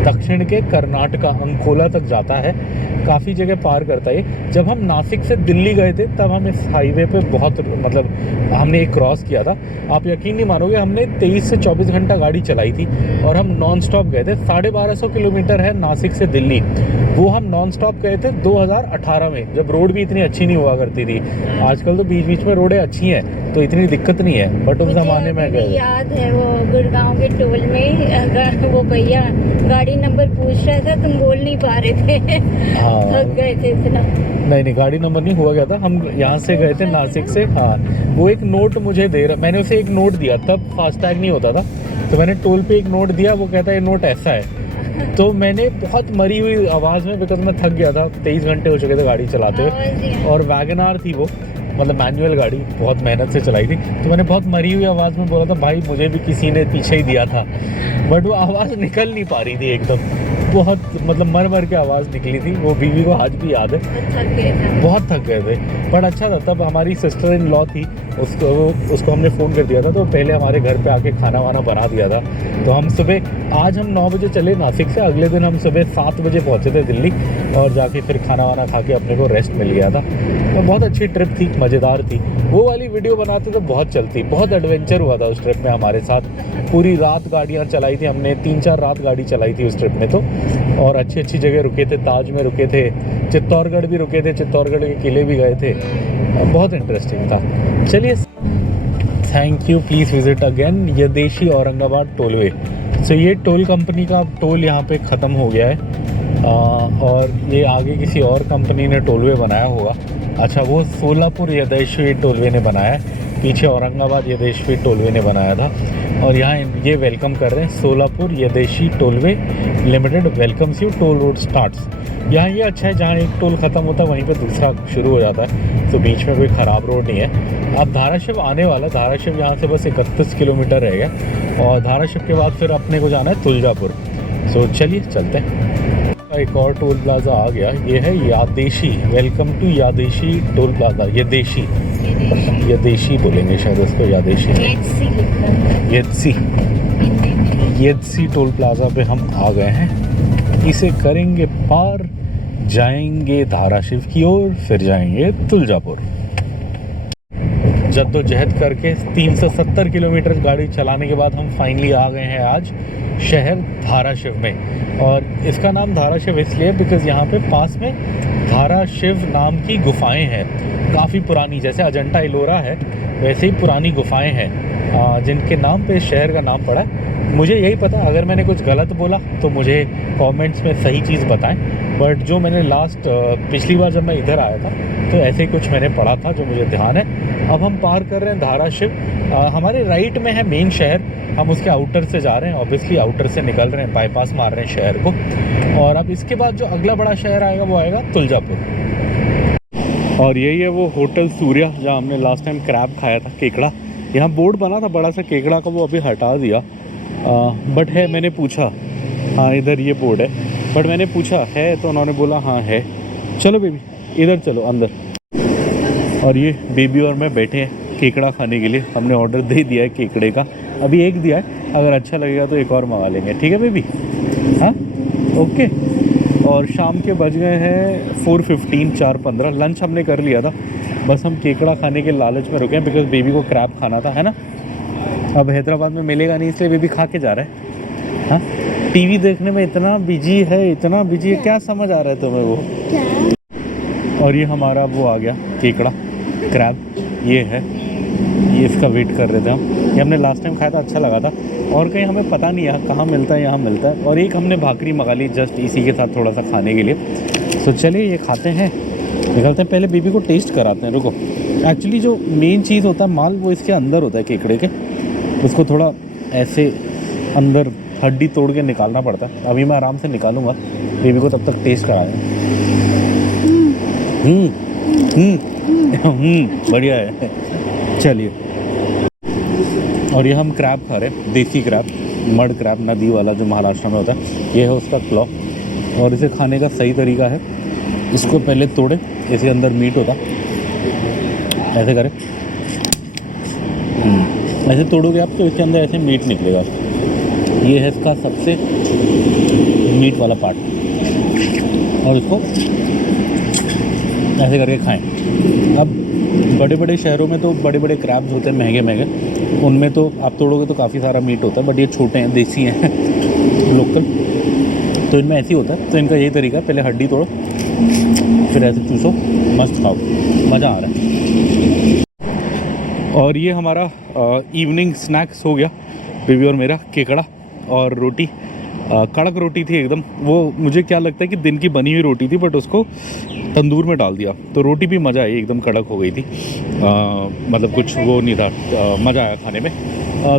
दक्षिण के कर्नाटका अंकोला तक जाता है, काफ़ी जगह पार करता है। जब हम नासिक से दिल्ली गए थे तब हम इस हाईवे पे बहुत, मतलब हमने एक क्रॉस किया था, आप यकीन नहीं मानोगे, हमने 23 से 24 घंटा गाड़ी चलाई थी, और हम नॉन स्टॉप गए थे। 1250 किलोमीटर है नासिक से दिल्ली, वो हम नॉन स्टॉप गए थे 2018 में, जब रोड भी इतनी अच्छी नहीं हुआ करती थी। आजकल तो बीच बीच में रोडें अच्छी हैं तो इतनी दिक्कत नहीं है, बट उस ज़माने में मुझे गए। याद है वो गुड़गांव के टोल में वो भैया गाड़ी नंबर पूछ रहा था, तुम बोल नहीं पा रहे थे। हाँ। थक गए थे इतना। नहीं, गाड़ी नंबर नहीं हुआ गया था, हम यहाँ से गए थे नासिक से। हाँ, वो एक नोट मुझे दे रहा, मैंने उसे एक नोट दिया, तब फास्टैग नहीं होता था, तो मैंने टोल पे एक नोट दिया, वो कहता है ये नोट ऐसा है। तो मैंने बहुत मरी हुई आवाज़ में, बिकॉज मैं थक गया था, 23 घंटे हो चुके थे गाड़ी चलाते हुए, और वैगनार थी वो, मतलब मैनुअल गाड़ी, बहुत मेहनत से चलाई थी, तो मैंने बहुत मरी हुई आवाज़ में बोला था, भाई मुझे भी किसी ने पीछे ही दिया था, बट वो आवाज़ निकल नहीं पा रही थी एकदम, बहुत मतलब मर मर के आवाज़ निकली थी। वो बीवी को आज भी याद है, बहुत थक गए थे, पर अच्छा था। तब हमारी सिस्टर इन लॉ थी, उसको हमने फ़ोन कर दिया था, तो पहले हमारे घर पे आके खाना वाना बना दिया था। तो हम सुबह, आज हम 9 बजे चले नासिक से, अगले दिन हम सुबह 7 बजे पहुँचे थे दिल्ली, और जाके फिर खाना वाना खा के अपने को रेस्ट मिल गया था। तो बहुत अच्छी ट्रिप थी, मज़ेदार थी। वो वाली वीडियो बनाते तो बहुत चलती, बहुत एडवेंचर हुआ था उस ट्रिप में हमारे साथ। पूरी रात गाड़ियाँ चलाई थी हमने, 3-4 रात गाड़ी चलाई थी उस ट्रिप में तो, और अच्छी अच्छी जगह रुके थे, ताज में रुके थे, चित्तौड़गढ़ भी रुके थे, चित्तौड़गढ़ के किले भी गए थे, बहुत इंटरेस्टिंग था। चलिए, thank you, please visit again Yadeshi Aurangabad tollway. So ये टोल कंपनी का टोल यहाँ पे ख़त्म हो गया है, और ये आगे किसी और कंपनी ने टोलवे बनाया होगा। अच्छा, वो सोलापुर यदेशी टोलवे ने बनाया है, पीछे औरंगाबाद यदेशी टोलवे ने बनाया था, और यहाँ ये वेलकम कर रहे हैं, Solapur Yadeshi tollway limited welcomes you, toll road starts. यहाँ ये अच्छा है, जहाँ एक टोल ख़त्म होता है वहीं पे दूसरा शुरू हो जाता है, तो बीच में कोई ख़राब रोड नहीं है। अब धाराशिव आने वाला, धाराशिव यहाँ से बस 31 किलोमीटर रह गया, और धाराशिव के बाद फिर अपने को जाना है तुलजापुर। सो चलिए चलते हैं। एक और टोल प्लाजा आ गया, ये है यादेशी, वेलकम टू यादेशी टोल प्लाजा। यदेशी बोलेंगे शायद इसको, यादेशी, येदसी टोल प्लाजा पे हम आ गए हैं। इसे करेंगे पार, जाएंगे धाराशिव की ओर, फिर जाएंगे तुलजापुर। जद्दोजहद करके 370 किलोमीटर गाड़ी चलाने के बाद हम फाइनली आ गए हैं आज शहर धाराशिव में। और इसका नाम धाराशिव इसलिए बिकॉज़ यहाँ पे पास में धाराशिव नाम की गुफाएं हैं, काफ़ी पुरानी, जैसे अजंता एलोरा है वैसे ही पुरानी गुफाएं हैं, जिनके नाम पे शहर का नाम पड़ा है। मुझे यही पता, अगर मैंने कुछ गलत बोला तो मुझे कमेंट्स में सही चीज़ बताएं, बट जो मैंने पिछली बार जब मैं इधर आया था तो ऐसे ही कुछ मैंने पढ़ा था जो मुझे ध्यान है। अब हम पार कर रहे हैं धाराशिव, हमारे राइट में है मेन शहर, हम उसके आउटर से जा रहे हैं, ऑब्वियसली आउटर से निकल रहे हैं, बाईपास मार रहे हैं शहर को। और अब इसके बाद जो अगला बड़ा शहर आएगा वो आएगा तुलजापुर। और यही है वो होटल सूर्या जहाँ हमने लास्ट टाइम क्रैब खाया था, केकड़ा। यहाँ बोर्ड बना था बड़ा सा केकड़ा का, वो अभी हटा दिया, बट है, मैंने पूछा, हाँ इधर ये बोर्ड है, बट मैंने पूछा है तो उन्होंने बोला हाँ है। चलो बेबी इधर चलो अंदर। और ये बेबी और मैं बैठे हैं केकड़ा खाने के लिए, हमने ऑर्डर दे दिया है केकड़े का, अभी एक दिया है, अगर अच्छा लगेगा तो एक और मंगा लेंगे, ठीक है बेबी? हाँ ओके। और शाम के बज गए हैं 4:15, 4:15। लंच हमने कर लिया था, बस हम केकड़ा खाने के लालच में रुके हैं बिकॉज बेबी को क्रैब खाना था, है ना। अब हैदराबाद में मिलेगा नहीं इसलिए बेबी खा के जा रहा है। हाँ, टीवी देखने में इतना बिजी है, इतना बिजी है, क्या समझ आ रहा है तुम्हें वो? और ये हमारा वो आ गया केकड़ा क्रैब, ये है, ये इसका वेट कर रहे थे हम। ये हमने लास्ट टाइम खाया था, अच्छा लगा था। और कहीं हमें पता नहीं है कहाँ मिलता है, यहाँ मिलता है। और एक हमने भाकरी मंगा ली जस्ट इसी के साथ थोड़ा सा खाने के लिए। तो चलिए ये खाते हैं, निकलते हैं। पहले बेबी को टेस्ट कराते हैं, रुको। एक्चुअली जो मेन चीज़ होता है माल, वो इसके अंदर होता है केकड़े के। उसको थोड़ा ऐसे अंदर हड्डी तोड़ के निकालना पड़ता है। अभी मैं आराम से निकालूंगा, बेबी को तब तक टेस्ट कराया। बढ़िया है। चलिए, और ये हम क्रैब खा रहे हैं, देसी क्रैब, मड क्रैब, नदी वाला जो महाराष्ट्र में होता है। ये है उसका क्लॉ। और इसे खाने का सही तरीका है, इसको पहले तोड़े, इसके अंदर मीट होता, ऐसे करें, ऐसे तोड़ोगे आप तो इसके अंदर ऐसे मीट निकलेगा। ये है इसका सबसे मीट वाला पार्ट। और इसको ऐसे करके खाएं। अब बड़े बड़े शहरों में तो बड़े बड़े क्रैब्स होते हैं महंगे महंगे, उनमें तो आप तोड़ोगे तो काफ़ी सारा मीट होता है। बट ये छोटे हैं, देसी हैं, लोकल, तो इनमें ऐसे ही होता है। तो इनका यही तरीका है, पहले हड्डी तोड़ो, फिर ऐसे चूसो, मस्त खाओ, मज़ा आ रहा है। और ये हमारा इवनिंग स्नैक्स हो गया, बेबी और मेरा, केकड़ा और रोटी। कड़क रोटी थी एकदम। वो मुझे क्या लगता है कि दिन की बनी हुई रोटी थी, बट उसको तंदूर में डाल दिया तो रोटी भी मज़ा आई, एकदम कड़क हो गई थी। मतलब कुछ वो नहीं था, मज़ा आया खाने में।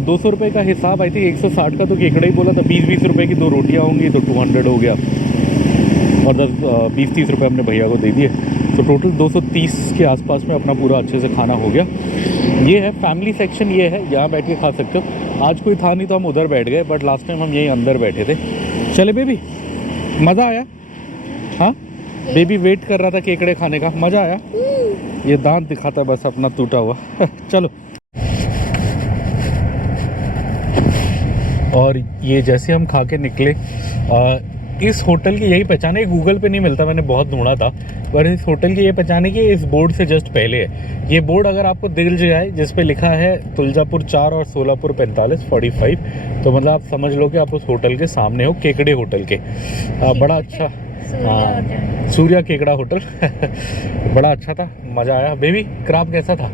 200 रुपये का हिसाब आई थी, 160 का तो केकड़ा ही बोला था। 20-20 रुपये की 2 रोटियाँ होंगी तो 200 हो गया, और 20-30 रुपये हमने भैया को दे दिए। तो टोटल 230 के आसपास में अपना पूरा अच्छे से खाना हो गया। ये है फैमिली सेक्शन, ये है, यहाँ बैठ के खा सकते हो। आज कोई था नहीं तो हम उधर बैठ गए, बट लास्ट टाइम हम यहीं अंदर बैठे थे। चले बेबी, मज़ा आया? हाँ, बेबी वेट कर रहा था केकड़े खाने का, मज़ा आया? ये दांत दिखाता है बस अपना टूटा हुआ। चलो। और ये जैसे हम खा के निकले, इस होटल की यही पहचान है, गूगल पे नहीं मिलता, मैंने बहुत ढूंढा था, पर इस होटल की ये पहचान है कि इस बोर्ड से जस्ट पहले है। ये बोर्ड अगर आपको दिख जाए जिस पे लिखा है तुलजापुर 4 और सोलापुर 45, तो मतलब आप समझ लो कि आप उस होटल के सामने हो, केकड़े होटल के। बड़ा अच्छा, हाँ, सूर्या केकड़ा होटल। बड़ा अच्छा था, मज़ा आया। बेबी क्रैब कैसा था?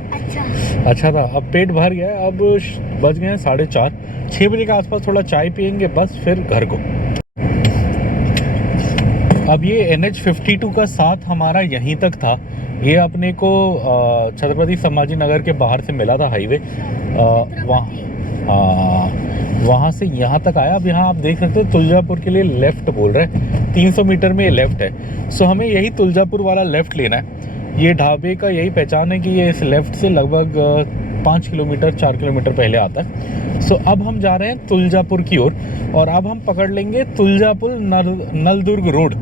अच्छा था। अब पेट भर गया, अब बज गए हैं 4:30, 6 बजे के आसपास थोड़ा चाय पियेंगे, बस फिर घर को। अब ये NH52 का साथ हमारा यहीं तक था। ये अपने को छत्रपति संभाजी नगर के बाहर से मिला था हाईवे, वहाँ से यहाँ तक आया। अब यहाँ आप देख सकते हो तुलजापुर के लिए लेफ़्ट बोल रहे हैं, 300 मीटर में ये लेफ़्ट है। सो हमें यही तुलजापुर वाला लेफ़्ट लेना है। ये ढाबे का यही पहचान है कि ये इस लेफ़्ट से लगभग 5 किलोमीटर 4 किलोमीटर पहले आता है। सो अब हम जा रहे हैं तुलजापुर की ओर, और अब हम पकड़ लेंगे तुलजापुर नलदुर्ग रोड,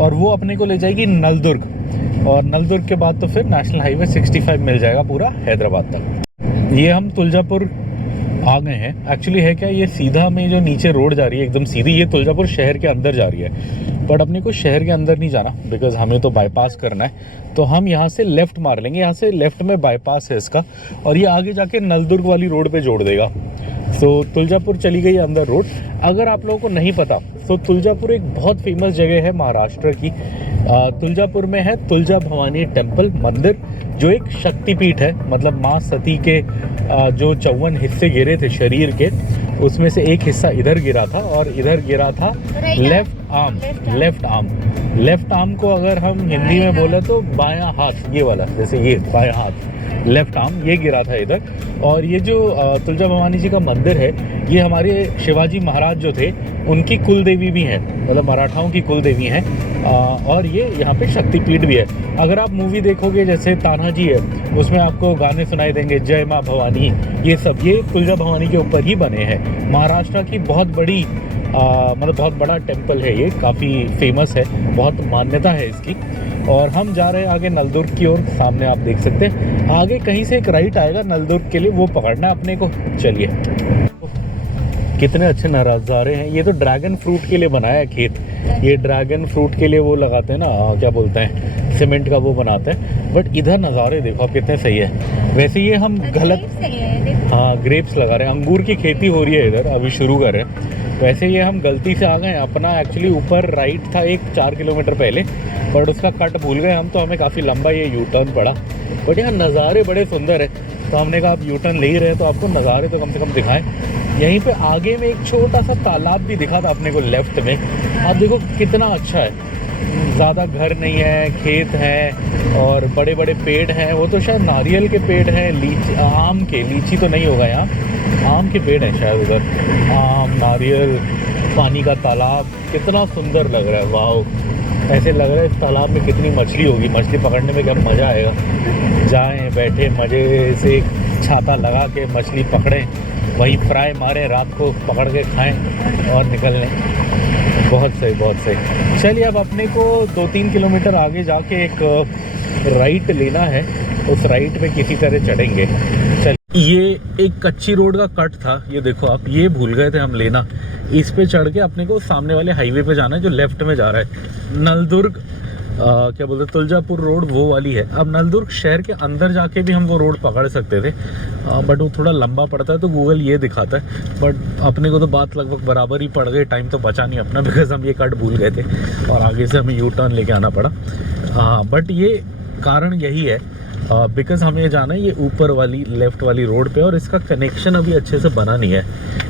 और वो अपने को ले जाएगी नलदुर्ग, और नलदुर्ग के बाद तो फिर नेशनल हाईवे 65 मिल जाएगा पूरा हैदराबाद तक। ये हम तुलजापुर आ गए हैं। एक्चुअली है क्या, ये सीधा में जो नीचे रोड जा रही है एकदम सीधी, ये तुलजापुर शहर के अंदर जा रही है। बट अपने को शहर के अंदर नहीं जाना, बिकॉज हमें तो बाईपास करना है। तो हम यहाँ से लेफ़्ट मार लेंगे, यहाँ से लेफ़्ट में बाईपास है इसका, और ये आगे जाके नलदुर्ग वाली रोड पे जोड़ देगा। तो तुलजापुर चली गई अंदर रोड। अगर आप लोगों को नहीं पता तो तुलजापुर एक बहुत फेमस जगह है महाराष्ट्र की। तुलजापुर में है तुलजा भवानी टेम्पल मंदिर, जो एक शक्तिपीठ है। मतलब माँ सती के जो 54 हिस्से गिरे थे शरीर के, उसमें से एक हिस्सा इधर गिरा था, और इधर गिरा था लेफ्ट आर्म को अगर हम हिंदी में बोले तो बायां हाथ, ये वाला, जैसे ये बायां हाथ, लेफ्ट आर्म, ये गिरा था इधर। और ये जो तुलजा भवानी जी का मंदिर है, ये हमारे शिवाजी महाराज जो थे उनकी कुल देवी भी हैं, मतलब मराठाओं की कुल देवी हैं। और ये यहाँ पे शक्तिपीठ भी है। अगर आप मूवी देखोगे जैसे तानाजी है, उसमें आपको गाने सुनाई देंगे जय माँ भवानी, ये सब ये तुलजा भवानी के ऊपर ही बने हैं। महाराष्ट्र की बहुत बड़ी मतलब बहुत बड़ा टेम्पल है ये, काफ़ी फेमस है, बहुत मान्यता है इसकी। और हम जा रहे हैं आगे नलदुर्ग की ओर, सामने आप देख सकते हैं। आगे कहीं से एक राइट आएगा नलदुर्ग के लिए, वो पकड़ना है अपने को। चलिए, कितने अच्छे नज़ारे हैं। ये तो ड्रैगन फ्रूट के लिए बनाया है खेत। ये ड्रैगन फ्रूट के लिए वो लगाते हैं ना, क्या बोलते हैं, सीमेंट का वो बनाते हैं। बट इधर नज़ारे देखो आप कितने सही है। वैसे ये हम गलत, हाँ, ग्रेप्स लगा रहे हैं, अंगूर की खेती हो रही है इधर, अभी शुरू कर रहे हैं। वैसे ये हम गलती से आ गए, अपना एक्चुअली ऊपर राइट था एक 4 किलोमीटर पहले, बट उसका कट भूल गए हम, तो हमें काफ़ी लंबा ये यू टर्न पड़ा। बट यहाँ नज़ारे बड़े सुंदर है, तो हमने कहा आप यू टर्न ले ही रहे हैं तो आपको नज़ारे तो कम से कम दिखाएं। यहीं पे आगे में एक छोटा सा तालाब भी दिखा था अपने को लेफ्ट में, आप देखो कितना अच्छा है, ज़्यादा घर नहीं है, खेत हैं और बड़े बड़े पेड़ हैं। वो तो शायद नारियल के पेड़ हैं, आम के, लीची तो नहीं होगा यहाँ, आम के पेड़ हैं शायद उधर, आम, नारियल, पानी का तालाब, कितना सुंदर लग रहा है। वाह, ऐसे लग रहा है इस तालाब में कितनी मछली होगी, मछली पकड़ने में क्या मज़ा आएगा। जाएं, बैठे मज़े से, छाता लगा के मछली पकड़ें, वहीं फ्राई मारें, रात को पकड़ के खाएं और निकल लें। बहुत सही, बहुत सही। चलिए अब अपने को 2-3 किलोमीटर आगे जाके एक राइट लेना है, उस राइट पे किसी तरह चढ़ेंगे। चलिए, ये एक कच्ची रोड का कट था, ये देखो आप, ये भूल गए थे हम लेना। इस पे चढ़ के अपने को सामने वाले हाईवे पे जाना है जो लेफ्ट में जा रहा है, नलदुर्ग क्या बोलते हैं, तुलजापुर रोड, वो वाली है। अब नलदुर्ग शहर के अंदर जाके भी हम वो रोड पकड़ सकते थे, बट वो थोड़ा लंबा पड़ता है, तो गूगल ये दिखाता है। बट अपने को तो बात लगभग बराबर ही पड़ गई, टाइम तो बचा नहीं अपना, बिकॉज हम ये कट भूल गए थे और आगे से हमें यू टर्न लेके आना पड़ा। बट ये कारण यही है, बिकॉज हमें ये जाना है ये ऊपर वाली लेफ़्ट वाली रोड पे, और इसका कनेक्शन अभी अच्छे से बना नहीं है।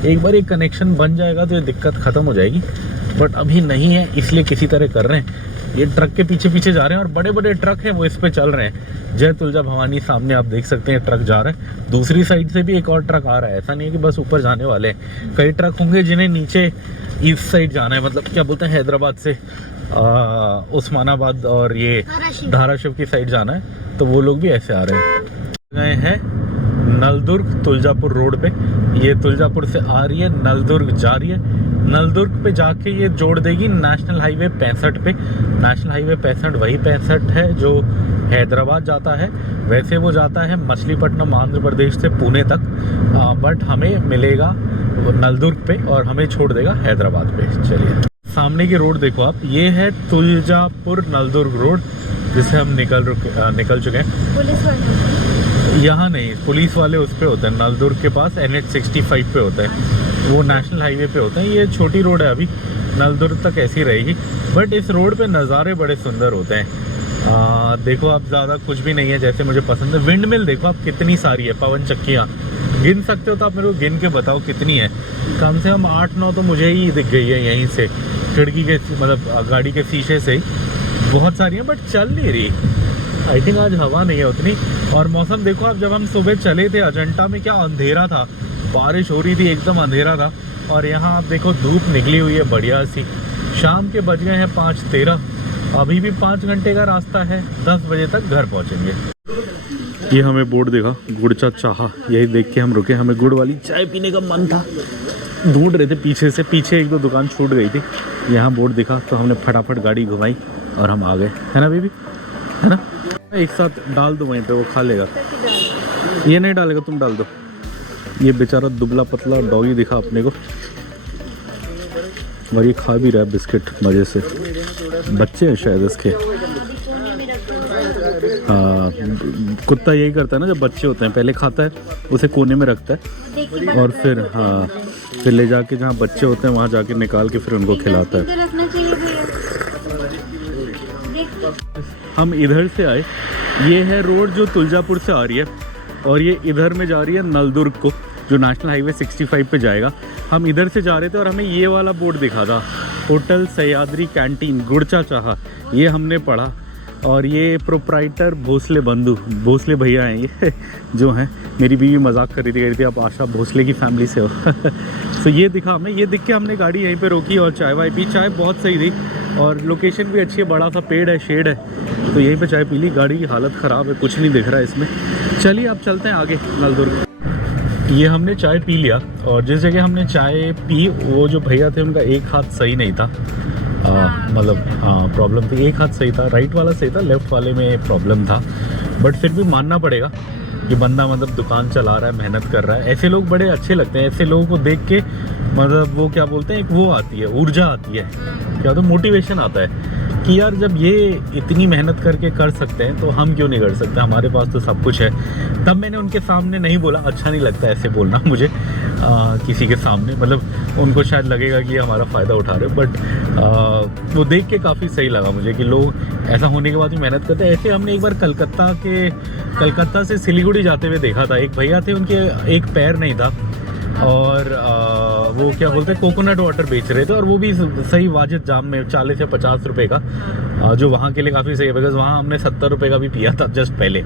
एक बार ये कनेक्शन बन जाएगा तो ये दिक्कत ख़त्म हो जाएगी, बट अभी नहीं है, इसलिए किसी तरह कर रहे हैं। ये ट्रक के पीछे पीछे जा रहे हैं और बड़े बड़े ट्रक हैं वो इस पे चल रहे हैं। जय तुलजा भवानी सामने आप देख सकते हैं ट्रक जा रहे हैं, दूसरी साइड से भी एक और ट्रक आ रहा है। ऐसा नहीं है कि बस ऊपर जाने वाले हैं, कई ट्रक होंगे जिन्हें नीचे ईस्ट साइड जाना है, मतलब क्या बोलते हैं हैदराबाद से उस्मानाबाद और ये धाराशिव की साइड जाना है, तो वो लोग भी ऐसे आ रहे हैं। गए हैं नलदुर्ग तुलजापुर रोड पे, ये तुलजापुर से आ रही है, नलदुर्ग जा रही है। नलदुर्ग पे जाके ये जोड़ देगी नेशनल हाईवे 65 पे। नेशनल हाईवे 65 वही 65 है जो हैदराबाद जाता है, वैसे वो जाता है मछलीपट्टनम आंध्र प्रदेश से पुणे तक, बट हमें मिलेगा नलदुर्ग पे और हमें छोड़ देगा हैदराबाद पे। चलिए, सामने की रोड देखो आप, ये है तुलजापुर नलदुर्ग रोड, जिसे हम निकल चुके हैं। पुलिस वाले यहाँ नहीं, पुलिस वाले उस पे होते हैं, नलदुर्ग के पास NH 65 पे होता है, वो नेशनल हाईवे पे होता है। ये छोटी रोड है, अभी नलदुर्ग तक ऐसी रहेगी, बट इस रोड पे नज़ारे बड़े सुंदर होते हैं। देखो आप, ज़्यादा कुछ भी नहीं है जैसे मुझे पसंद है। विंड मिल देखो आप कितनी सारी है, पवन चक्कियाँ गिन सकते हो तो आप मेरे को गिन के बताओ कितनी है। कम से कम 8-9 तो मुझे ही दिख गई है यहीं से, खिड़की के मतलब गाड़ी के शीशे से ही। बहुत सारी हैं बट चल नहीं रही, आई थिंक आज हवा नहीं है उतनी। और मौसम देखो आप, जब हम सुबह चले थे अजंता में क्या अंधेरा था, बारिश हो रही थी, एकदम अंधेरा था, और यहाँ आप देखो धूप निकली हुई है बढ़िया सी। शाम के बज गए हैं 5:13, अभी भी 5 घंटे का रास्ता है, 10 बजे तक घर पहुँचेंगे। ये हमें बोर्ड देखा, गुड़चा चाह, यही देख के हम रुके, हमें गुड़ वाली चाय पीने का मन था, ढूंढ रहे थे पीछे से, पीछे 1-2 दुकान छूट गई थी, यहाँ बोर्ड दिखा तो हमने फटाफट गाड़ी घुमाई और हम आ गए, है ना बेबी, है ना। एक साथ डाल दो वहीं पे, वो खा लेगा। ये नहीं डालेगा, तुम डाल दो। ये बेचारा दुबला पतला डॉगी दिखा अपने को, और ये खा भी रहा है बिस्किट मज़े से, बच्चे हैं शायद इसके। हाँ, कुत्ता यही करता है ना, जब बच्चे होते हैं पहले खाता है, उसे कोने में रखता है और फिर हाँ, फिर ले जाके जहाँ बच्चे होते हैं वहाँ जाके निकाल के फिर उनको खिलाता है। हम इधर से आए, ये है रोड जो तुलजापुर से आ रही है, और ये इधर में जा रही है नलदुर्ग को, जो नेशनल हाईवे 65 पे जाएगा। हम इधर से जा रहे थे और हमें ये वाला बोर्ड दिखा था, होटल सह्याद्री कैंटीन गुड़चा चाह, ये हमने पढ़ा। और ये प्रोप्राइटर भोसले बंधु, भोसले भैया हैं ये जो हैं, मेरी बीवी मजाक कर रही थी आप आशा भोसले की फैमिली से हो। तो ये दिखा हमें, ये दिख के हमने गाड़ी यहीं पे रोकी और चाय वाय पी। चाय बहुत सही थी और लोकेशन भी अच्छी है, बड़ा सा पेड़ है, शेड है, तो यहीं पे चाय पी ली। गाड़ी की हालत ख़राब है, कुछ नहीं दिख रहा है इसमें। चलिए अब चलते हैं आगे नलदुर्ग। ये हमने चाय पी लिया, और जिस जगह हमने चाय पी वो जो भैया थे उनका एक हाथ सही नहीं था, मतलब हाँ प्रॉब्लम थी, एक हाथ सही था, राइट वाला सही था, लेफ़्ट वाले में प्रॉब्लम था। बट फिर भी मानना पड़ेगा कि बंदा मतलब दुकान चला रहा है, मेहनत कर रहा है। ऐसे लोग बड़े अच्छे लगते हैं, ऐसे लोगों को देख के मतलब वो क्या बोलते हैं, एक वो आती है, ऊर्जा आती है, क्या तो मोटिवेशन आता है कि यार जब ये इतनी मेहनत करके कर सकते हैं तो हम क्यों नहीं कर सकते, हमारे पास तो सब कुछ है। तब मैंने उनके सामने नहीं बोला, अच्छा नहीं लगता ऐसे बोलना मुझे किसी के सामने, मतलब उनको शायद लगेगा कि हमारा फ़ायदा उठा रहे हो, बट वो देख के काफ़ी सही लगा मुझे कि लोग ऐसा होने के बाद भी मेहनत करते हैं। ऐसे हमने एक बार कलकत्ता से सिलीगुड़ी जाते हुए देखा था, एक भैया थे, उनके एक पैर नहीं था और वो क्या बोलते हैं कोकोनट वाटर बेच रहे थे, और वो भी सही वाजिब जाम में 40 या 50 रुपए का, जो वहाँ के लिए काफ़ी सही है, बिकॉज वहाँ हमने 70 रुपए का भी पिया था जस्ट पहले,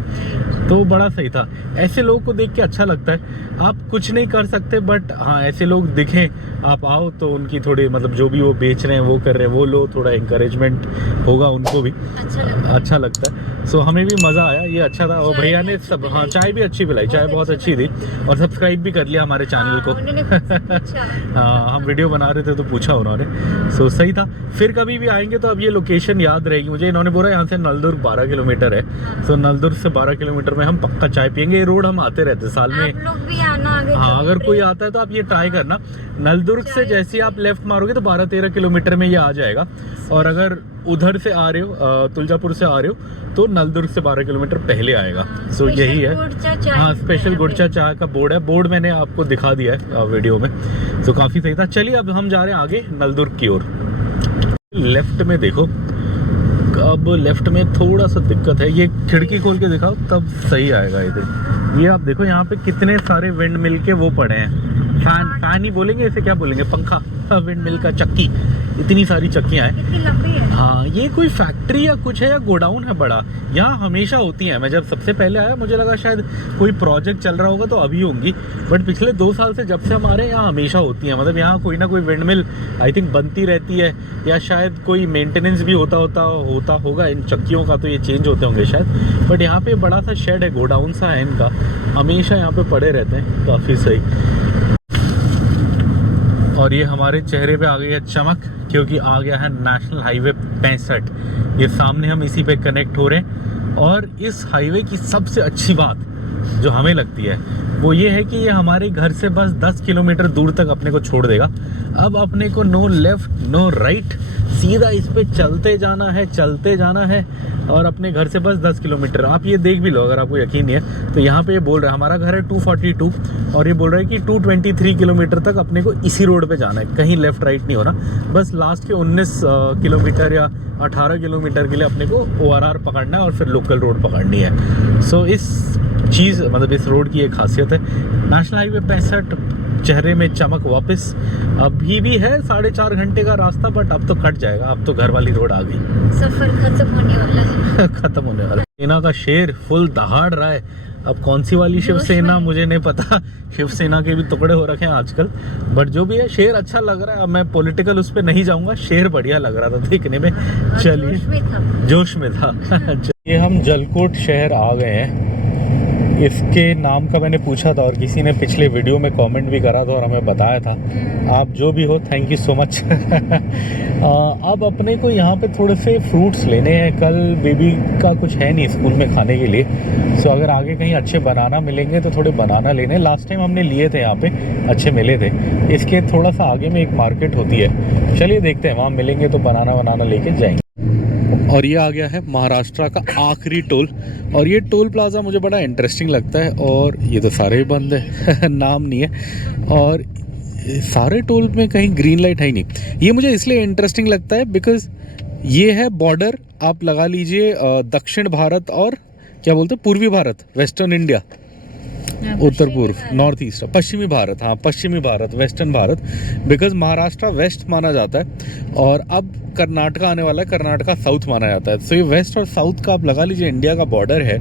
तो बड़ा सही था। ऐसे लोगों को देख के अच्छा लगता है। आप कुछ नहीं कर सकते, बट हाँ ऐसे लोग दिखें, आप आओ तो उनकी थोड़ी मतलब जो भी वो बेच रहे हैं वो कर रहे हैं वो लो, थोड़ा इंकरेजमेंट होगा उनको भी अच्छा लगता है। सो हमें भी मज़ा आया, ये अच्छा था। और भैया ने सब, हाँ चाय भी अच्छी पिलाई, चाय बहुत अच्छी थी, और सब्सक्राइब भी कर लिया हमारे चैनल को। हाँ हम वीडियो बना रहे थे तो पूछा उन्होंने, सो सही था। फिर कभी भी आएंगे तो अब ये लोकेशन याद रहेगी मुझे। इन्होंने बोला यहाँ से नलदुर्ग 12 किलोमीटर है, तो नलदुर्ग से 12 किलोमीटर में हम पक्का चाय पियेंगे। ये रोड हम आते रहते साल में, आप लोग भी आना आगे। हाँ अगर कोई आता है तो आप ये ट्राई करना। नलदुर्ग से जैसे ही आप लेफ्ट मारोगे तो 12-13 किलोमीटर में ये आ जाएगा, और अगर उधर से आ रहे हो तुलजापुर से आ रहे हो तो नलदुर्ग से 12 किलोमीटर पहले आएगा। सो यही है, हाँ स्पेशल गुड़चा चाय का बोर्ड है, बोर्ड मैंने आपको दिखा दिया है वीडियो में। सो काफ़ी सही था। चलिए अब हम जा रहे हैं आगे नलदुर्ग की ओर। लेफ्ट में देखो, अब लेफ्ट में थोड़ा सा दिक्कत है, ये खिड़की खोल के दिखाओ तब सही आएगा इधर। ये आप देखो यहाँ पे कितने सारे विंड मिल के वो पड़े हैं, फैन ही बोलेंगे इसे, क्या बोलेंगे, पंखा, विंड मिल का चक्की, इतनी सारी चक्कियाँ हैं। कितनी लंबी है। हाँ ये कोई फैक्ट्री या कुछ है या गोडाउन है बड़ा, यहाँ हमेशा होती हैं। मैं जब सबसे पहले आया मुझे लगा शायद कोई प्रोजेक्ट चल रहा होगा तो अभी होंगी, बट पिछले 2 साल से जब से हम आ रहे हैं यहाँ हमेशा होती हैं। मतलब यहाँ कोई ना कोई विंड मिल आई थिंक बनती रहती है, या शायद कोई मेंटेनेंस भी होता होगा इन चक्कियों का, तो ये चेंज होते होंगे शायद। बट यहाँ पे बड़ा सा शेड है, गोडाउन सा है इनका, हमेशा यहाँ पे पड़े रहते हैं, काफ़ी सही। और ये हमारे चेहरे पे आ गई है चमक, क्योंकि आ गया है नेशनल हाईवे 65। ये सामने हम इसी पे कनेक्ट हो रहे हैं। और इस हाईवे की सबसे अच्छी बात जो हमें लगती है वो ये है कि ये हमारे घर से बस 10 किलोमीटर दूर तक अपने को छोड़ देगा। अब अपने को नो लेफ्ट नो राइट, सीधा इस पे चलते जाना है और अपने घर से बस 10 किलोमीटर। आप ये देख भी लो अगर आपको यकीन नहीं है तो। यहाँ पे ये बोल रहा है हमारा घर है 242 और ये बोल रहा है कि 223 किलोमीटर तक अपने को इसी रोड पे जाना है, कहीं लेफ्ट राइट नहीं होना। बस लास्ट के 19 किलोमीटर या 18 किलोमीटर के लिए अपने को ORR पकड़ना है और फिर लोकल रोड पकड़नी है। सो इस चीज़ मतलब इस रोड की एक खासियत है। नेशनल हाईवे 65, चेहरे में चमक वापस। अभी भी है 4.5 घंटे का रास्ता, बट अब तो कट जाएगा, अब तो घर वाली रोड आ गई, सफर खत्म होने वाला है। खत्म होने वाला। सेना का शेर फुल दहाड़ रहा है। अब कौन सी वाली शिवसेना मुझे नहीं पता, शिवसेना के भी टुकड़े हो रखे हैं आजकल, बट जो भी है शेर अच्छा लग रहा है। अब मैं पॉलिटिकल उस पर नहीं जाऊंगा, शेर बढ़िया लग रहा था देखने में। चलिए जोश में था। ये हम जलकोट शहर आ गए हैं। इसके नाम का मैंने पूछा था और किसी ने पिछले वीडियो में कमेंट भी करा था और हमें बताया था। आप जो भी हो थैंक यू सो मच। अब अपने को यहाँ पे थोड़े से फ्रूट्स लेने हैं, कल बेबी का कुछ है नहीं स्कूल में खाने के लिए। सो अगर आगे कहीं अच्छे बनाना मिलेंगे तो थोड़े बनाना लेने। लास्ट टाइम हमने लिए थे यहाँ पे, अच्छे मिले थे। इसके थोड़ा सा आगे में एक मार्केट होती है, चलिए देखते हैं वहाँ मिलेंगे तो बनाना लेके जाएंगे। और ये आ गया है महाराष्ट्र का आखिरी टोल, और ये टोल प्लाज़ा मुझे बड़ा इंटरेस्टिंग लगता है। और ये तो सारे ही बंद है नाम नहीं है, और सारे टोल में कहीं ग्रीन लाइट है ही नहीं। ये मुझे इसलिए इंटरेस्टिंग लगता है बिकॉज़ ये है बॉर्डर, आप लगा लीजिए दक्षिण भारत और क्या बोलते हैं पूर्वी भारत, वेस्टर्न इंडिया, उत्तर पूर्व, नॉर्थ ईस्ट, पश्चिमी भारत, हाँ पश्चिमी Bharat, western Bharat, because Maharashtra west माना जाता है और अब कर्नाटका आने वाला है, कर्नाटका साउथ माना जाता है। सो ये वेस्ट और साउथ का आप लगा लीजिए इंडिया का बॉर्डर है।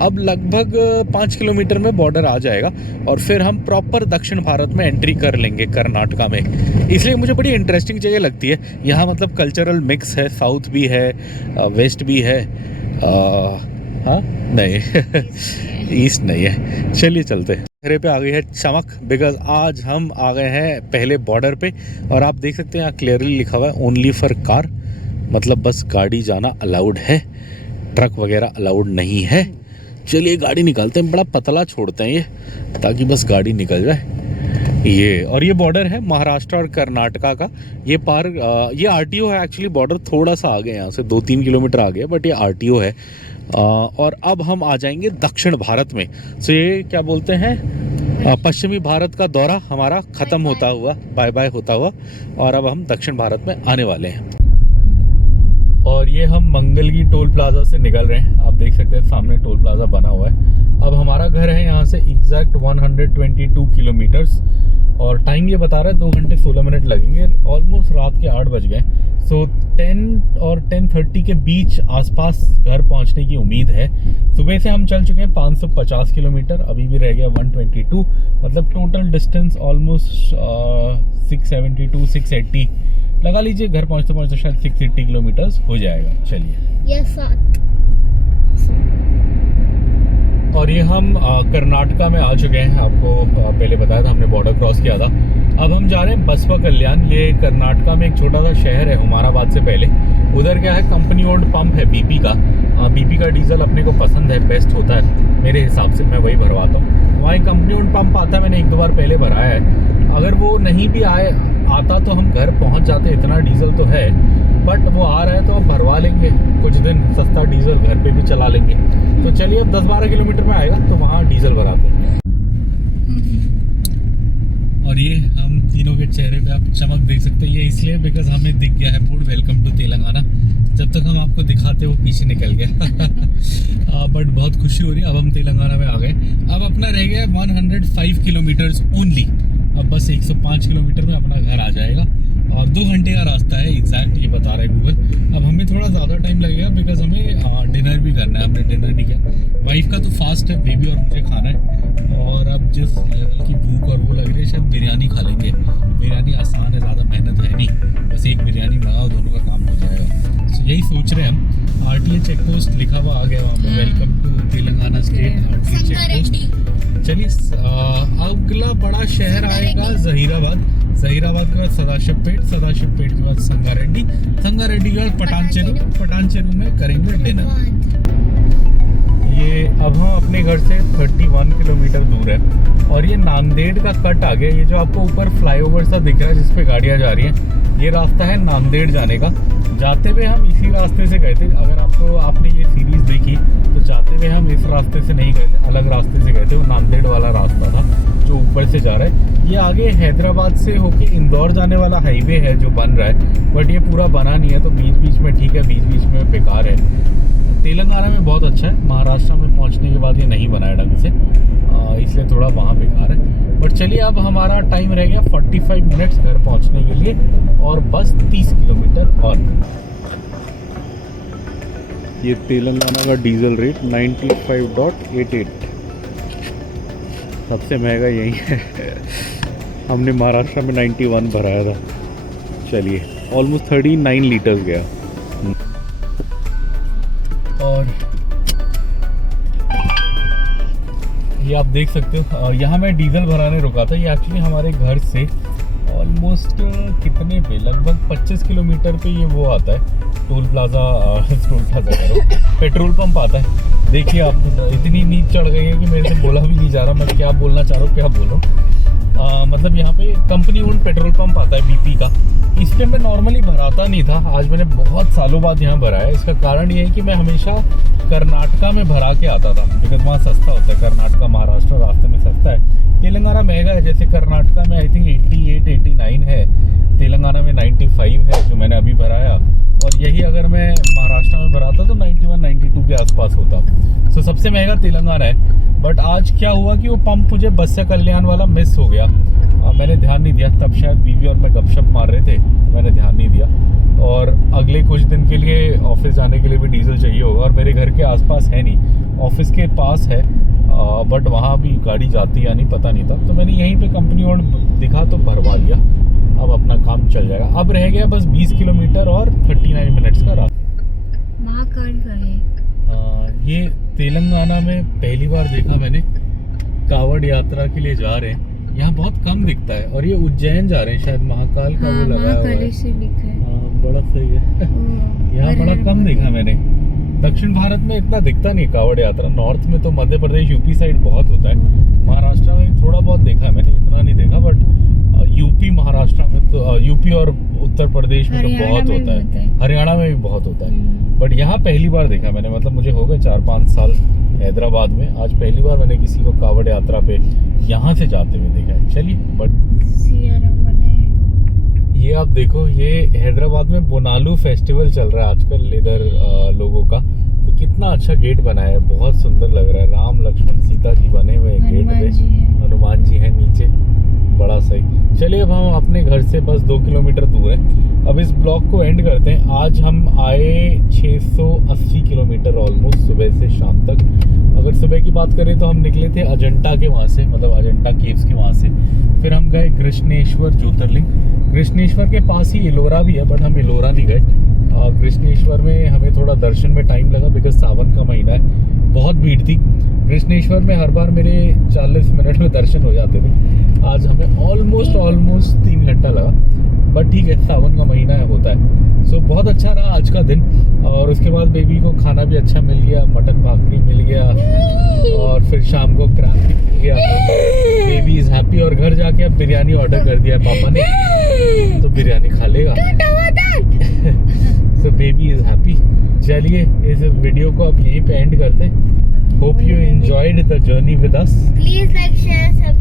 अब लगभग 5 किलोमीटर में बॉर्डर आ जाएगा और फिर हम प्रॉपर दक्षिण भारत में एंट्री कर लेंगे कर्नाटका में। इसलिए मुझे बड़ी इंटरेस्टिंग जगह लगती है यहाँ, मतलब कल्चरल मिक्स है, साउथ भी है वेस्ट भी है, हाँ नहीं ईस्ट नहीं है। चलिए चलते हैं। चेहरे पे आ गई है चमक बिकॉज आज हम आ गए हैं पहले बॉर्डर पे, और आप देख सकते हैं यहाँ क्लियरली लिखा हुआ है ओनली फॉर कार, मतलब बस गाड़ी जाना अलाउड है, ट्रक वगैरह अलाउड नहीं है। चलिए गाड़ी निकालते हैं, बड़ा पतला छोड़ते हैं ये ताकि बस गाड़ी निकल जाए। ये और ये बॉर्डर है महाराष्ट्र और कर्नाटका का। ये पार ये आरटीओ है एक्चुअली। बॉर्डर थोड़ा सा आगे यहाँ से 2-3 किलोमीटर आगे है, बट ये आरटीओ है। और अब हम आ जाएंगे दक्षिण भारत में। सो ये क्या बोलते हैं, पश्चिमी भारत का दौरा हमारा ख़त्म होता हुआ, बाय बाय होता हुआ, और अब हम दक्षिण भारत में आने वाले हैं। और ये हम मंगलगी टोल प्लाजा से निकल रहे हैं। आप देख सकते हैं सामने टोल प्लाजा बना हुआ है। अब हमारा घर है यहाँ से एग्जैक्ट 122 किलोमीटर्स, और टाइम ये बता रहा है 2 घंटे 16 मिनट लगेंगे। ऑलमोस्ट रात के 8 बज गए। सो 10 और 10:30 के बीच आसपास घर पहुँचने की उम्मीद है। सुबह से हम चल चुके हैं 550 किलोमीटर, अभी भी रह गया 122। मतलब टोटल डिस्टेंस ऑलमोस्ट 680 लगा लीजिए। घर पहुँचते पहुँचते शायद 680 किलोमीटर्स हो जाएगा। चलिए। ये 7। और ये हम कर्नाटका में आ चुके हैं। आपको पहले बताया था, हमने बॉर्डर क्रॉस किया था। अब हम जा रहे हैं बसवा कल्याण। ये कर्नाटका में एक छोटा सा शहर है हुमाराबाद से पहले। उधर क्या है, कंपनी ओन्ड पंप है बीपी का। बीपी का डीजल अपने को पसंद है, बेस्ट होता है मेरे हिसाब से, मैं वही भरवाता हूँ। वहाँ एक कंपनी ओन्ड पंप आता है, मैंने 1-2 बार पहले भराया है। अगर वो नहीं भी आता तो हम घर पहुँच जाते, इतना डीजल तो है। बट वो आ रहा है तो अब भरवा लेंगे कुछ दिन, सस्ता डीजल घर पे भी चला लेंगे। तो चलिए, अब 10-12 किलोमीटर में आएगा तो वहाँ डीजल भराते हैं। और ये हम तीनों के चेहरे पे आप चमक देख सकते हैं। ये इसलिए बिकॉज हमें दिख गया है बोर्ड, वेलकम टू तेलंगाना। जब तक हम आपको दिखाते हो पीछे निकल गया। बट बहुत खुशी हो रही है, अब हम तेलंगाना में आ गए। अब अपना रह गया 105 किलोमीटर्स ओनली। अब बस 105 किलोमीटर में अपना घर आ जाएगा, और 2 घंटे का रास्ता है एग्जैक्ट, ये बता रहा है गूगल। अब हमें थोड़ा ज़्यादा टाइम लगेगा बिकॉज हमें डिनर भी करना है। हमने डिनर नहीं किया। वाइफ का तो फास्ट है, बेबी और मुझे खाना है। और अब जिस लेवल की भूख और वो लग रही है, शायद बिरयानी खा लेंगे। बिरयानी आसान है, ज़्यादा मेहनत है नहीं, बस एक बिरयानी मंगाओ, दोनों का काम हो जाएगा। तो यही सोच रहे हैं हम। आरटीए चेक पोस्ट लिखा हुआ आ गया वहाँ पे, welcome to Telangana state RTA check post. चलिए, अगला बड़ा शहर आएगा जहीराबाद। जहीराबाद के बाद सदाशिवपेट, सदाशिवपेट के बाद संगारेड्डी, संगारेड्डी के बाद पटानचेरू, पटानचेरू में करेंगे डिनर। ये अब हम अपने घर से 31 किलोमीटर दूर है, और ये नांदेड़ का कट आ गया। ये जो आपको ऊपर फ्लाईओवर सा दिख रहा है जिस पे गाड़ियाँ जा रही हैं, ये रास्ता है नांदेड़ जाने का। जाते हुए हम इसी रास्ते से गए थे। अगर आपने ये सीरीज़ देखी तो जाते हुए हम इस रास्ते से नहीं गए थे, अलग रास्ते से गए थे। वो नांदेड़ वाला रास्ता था जो ऊपर से जा रहा है। ये आगे हैदराबाद से होके इंदौर जाने वाला हाईवे है जो बन रहा है, बट ये पूरा बना नहीं है, तो बीच बीच में ठीक है, बीच बीच में बेकार है। तेलंगाना में बहुत अच्छा है, महाराष्ट्र में पहुंचने के बाद ये नहीं बना है ढंग से, इसलिए थोड़ा वहाँ बेकार है। बट चलिए, अब हमारा टाइम रह गया 45 मिनट्स घर पहुंचने के लिए, और बस 30 किलोमीटर और। ये तेलंगाना का डीजल रेट 95.88, सबसे महंगा यही है। हमने महाराष्ट्र में 91 भराया था। चलिए, ऑलमोस्ट 39 लीटर्स गया। और ये आप देख सकते हो, यहाँ मैं डीजल भराने रुका था। ये एक्चुअली हमारे घर से ऑलमोस्ट कितने पे, लगभग 25 किलोमीटर पे ये वो आता है, टोल प्लाजा करो, पेट्रोल पंप आता है। देखिए, आप इतनी नींद चढ़ गई है कि मेरे से बोला भी नहीं जा रहा, मैं क्या बोलना चाह रहा हूँ, क्या बोलूँ। मतलब यहाँ पे कंपनी ओन्ड पेट्रोल पंप आता है बीपी का। इस पे मैं नॉर्मली भराता नहीं था, आज मैंने बहुत सालों बाद यहाँ भरा है। इसका कारण ये है कि मैं हमेशा कर्नाटका में भरा के आता था, बिकॉज वहाँ सस्ता होता है। कर्नाटका महाराष्ट्र रास्ते में सस्ता है, तेलंगाना महंगा है। जैसे कर्नाटका में आई थिंक 88-89 है, तेलंगाना में 95 है जो मैंने अभी भराया। और यही अगर मैं महाराष्ट्र में भराता तो 91-92 के आसपास होता। तो सबसे महंगा तेलंगाना है। बट आज क्या हुआ कि वो पंप मुझे बसवा कल्याण वाला मिस हो गया। मैंने ध्यान नहीं दिया, तब शायद बीवी और मैं गपशप मार रहे थे, मैंने ध्यान नहीं दिया। और अगले कुछ दिन के लिए ऑफिस जाने के लिए भी डीजल चाहिए होगा, और मेरे घर के आसपास है नहीं, ऑफिस के पास है, बट वहाँ भी गाड़ी जाती या नहीं पता नहीं था। तो मैंने यहीं पे कंपनी ओन दिखा तो भरवा लिया। अब अपना काम चल जाएगा। अब रह गया बस 20 किलोमीटर और 39 मिनट्स का रास्ता। महाकाल का है ये तेलंगाना में पहली बार देखा मैंने, कावड़ यात्रा के लिए जा रहे हैं। यहाँ बहुत कम दिखता है, और ये उज्जैन जा रहे हैं शायद, महाकाल का वो लगाया हुआ है। से लिखा है। बड़ा सही है। यहाँ बड़ा कम देखा मैंने। दक्षिण भारत में इतना दिखता नहीं कावड़ यात्रा। नॉर्थ में तो मध्य प्रदेश यूपी साइड बहुत होता है, महाराष्ट्र में थोड़ा बहुत देखा है मैंने, इतना नहीं देखा। बट यूपी महाराष्ट्र में तो यूपी और उत्तर प्रदेश में तो बहुत होता है, हरियाणा में भी बहुत होता है। बट यहाँ पहली बार देखा मैंने, मतलब मुझे हो गए 4-5 साल हैदराबाद में, आज पहली बार मैंने किसी को कावड़ यात्रा पे यहाँ से जाते हुए देखा है। चलिए बट ये आप देखो, ये हैदराबाद में बोनालू फेस्टिवल चल रहा है आजकल इधर लोगों का। तो कितना अच्छा गेट बना है, बहुत सुंदर लग रहा है। राम लक्ष्मण सीता जी बने हुए हैं गेट पे, हनुमान जी हैं नीचे, बड़ा सही। चलिए अब हम अपने घर से बस 2 किलोमीटर दूर हैं। अब इस ब्लॉग को एंड करते हैं। आज हम आए 680 किलोमीटर ऑलमोस्ट सुबह से शाम तक। अगर सुबह की बात करें तो हम निकले थे अजंता के वहाँ से, मतलब अजंता केव्स के वहाँ से। फिर हम गए कृष्णेश्वर ज्योतिर्लिंग। कृष्णेश्वर के पास ही एलोरा भी है, बट हम एलोरा नहीं गए। कृष्णेश्वर में हमें थोड़ा दर्शन में टाइम लगा, बिकॉज सावन का महीना है, बहुत भीड़ थी। कृष्णेश्वर में हर बार मेरे 40 मिनट में दर्शन हो जाते थे, आज हमें ऑलमोस्ट 3 घंटा लगा। बट ठीक है, सावन का महीना है, होता है। सो बहुत अच्छा रहा आज का दिन। और उसके बाद बेबी को खाना भी अच्छा मिल गया, मटन भाकरी मिल गया, और फिर शाम को क्रैब भी मिल गया। Baby is happy. और घर जाके अब बिरयानी ऑर्डर कर दिया है पापा ने, तो बिरयानी खा लेगा। So baby is happy. चलिए इस वीडियो को अब यहीं पे एंड करते हैं। Hope you enjoyed the journey with us. Please like share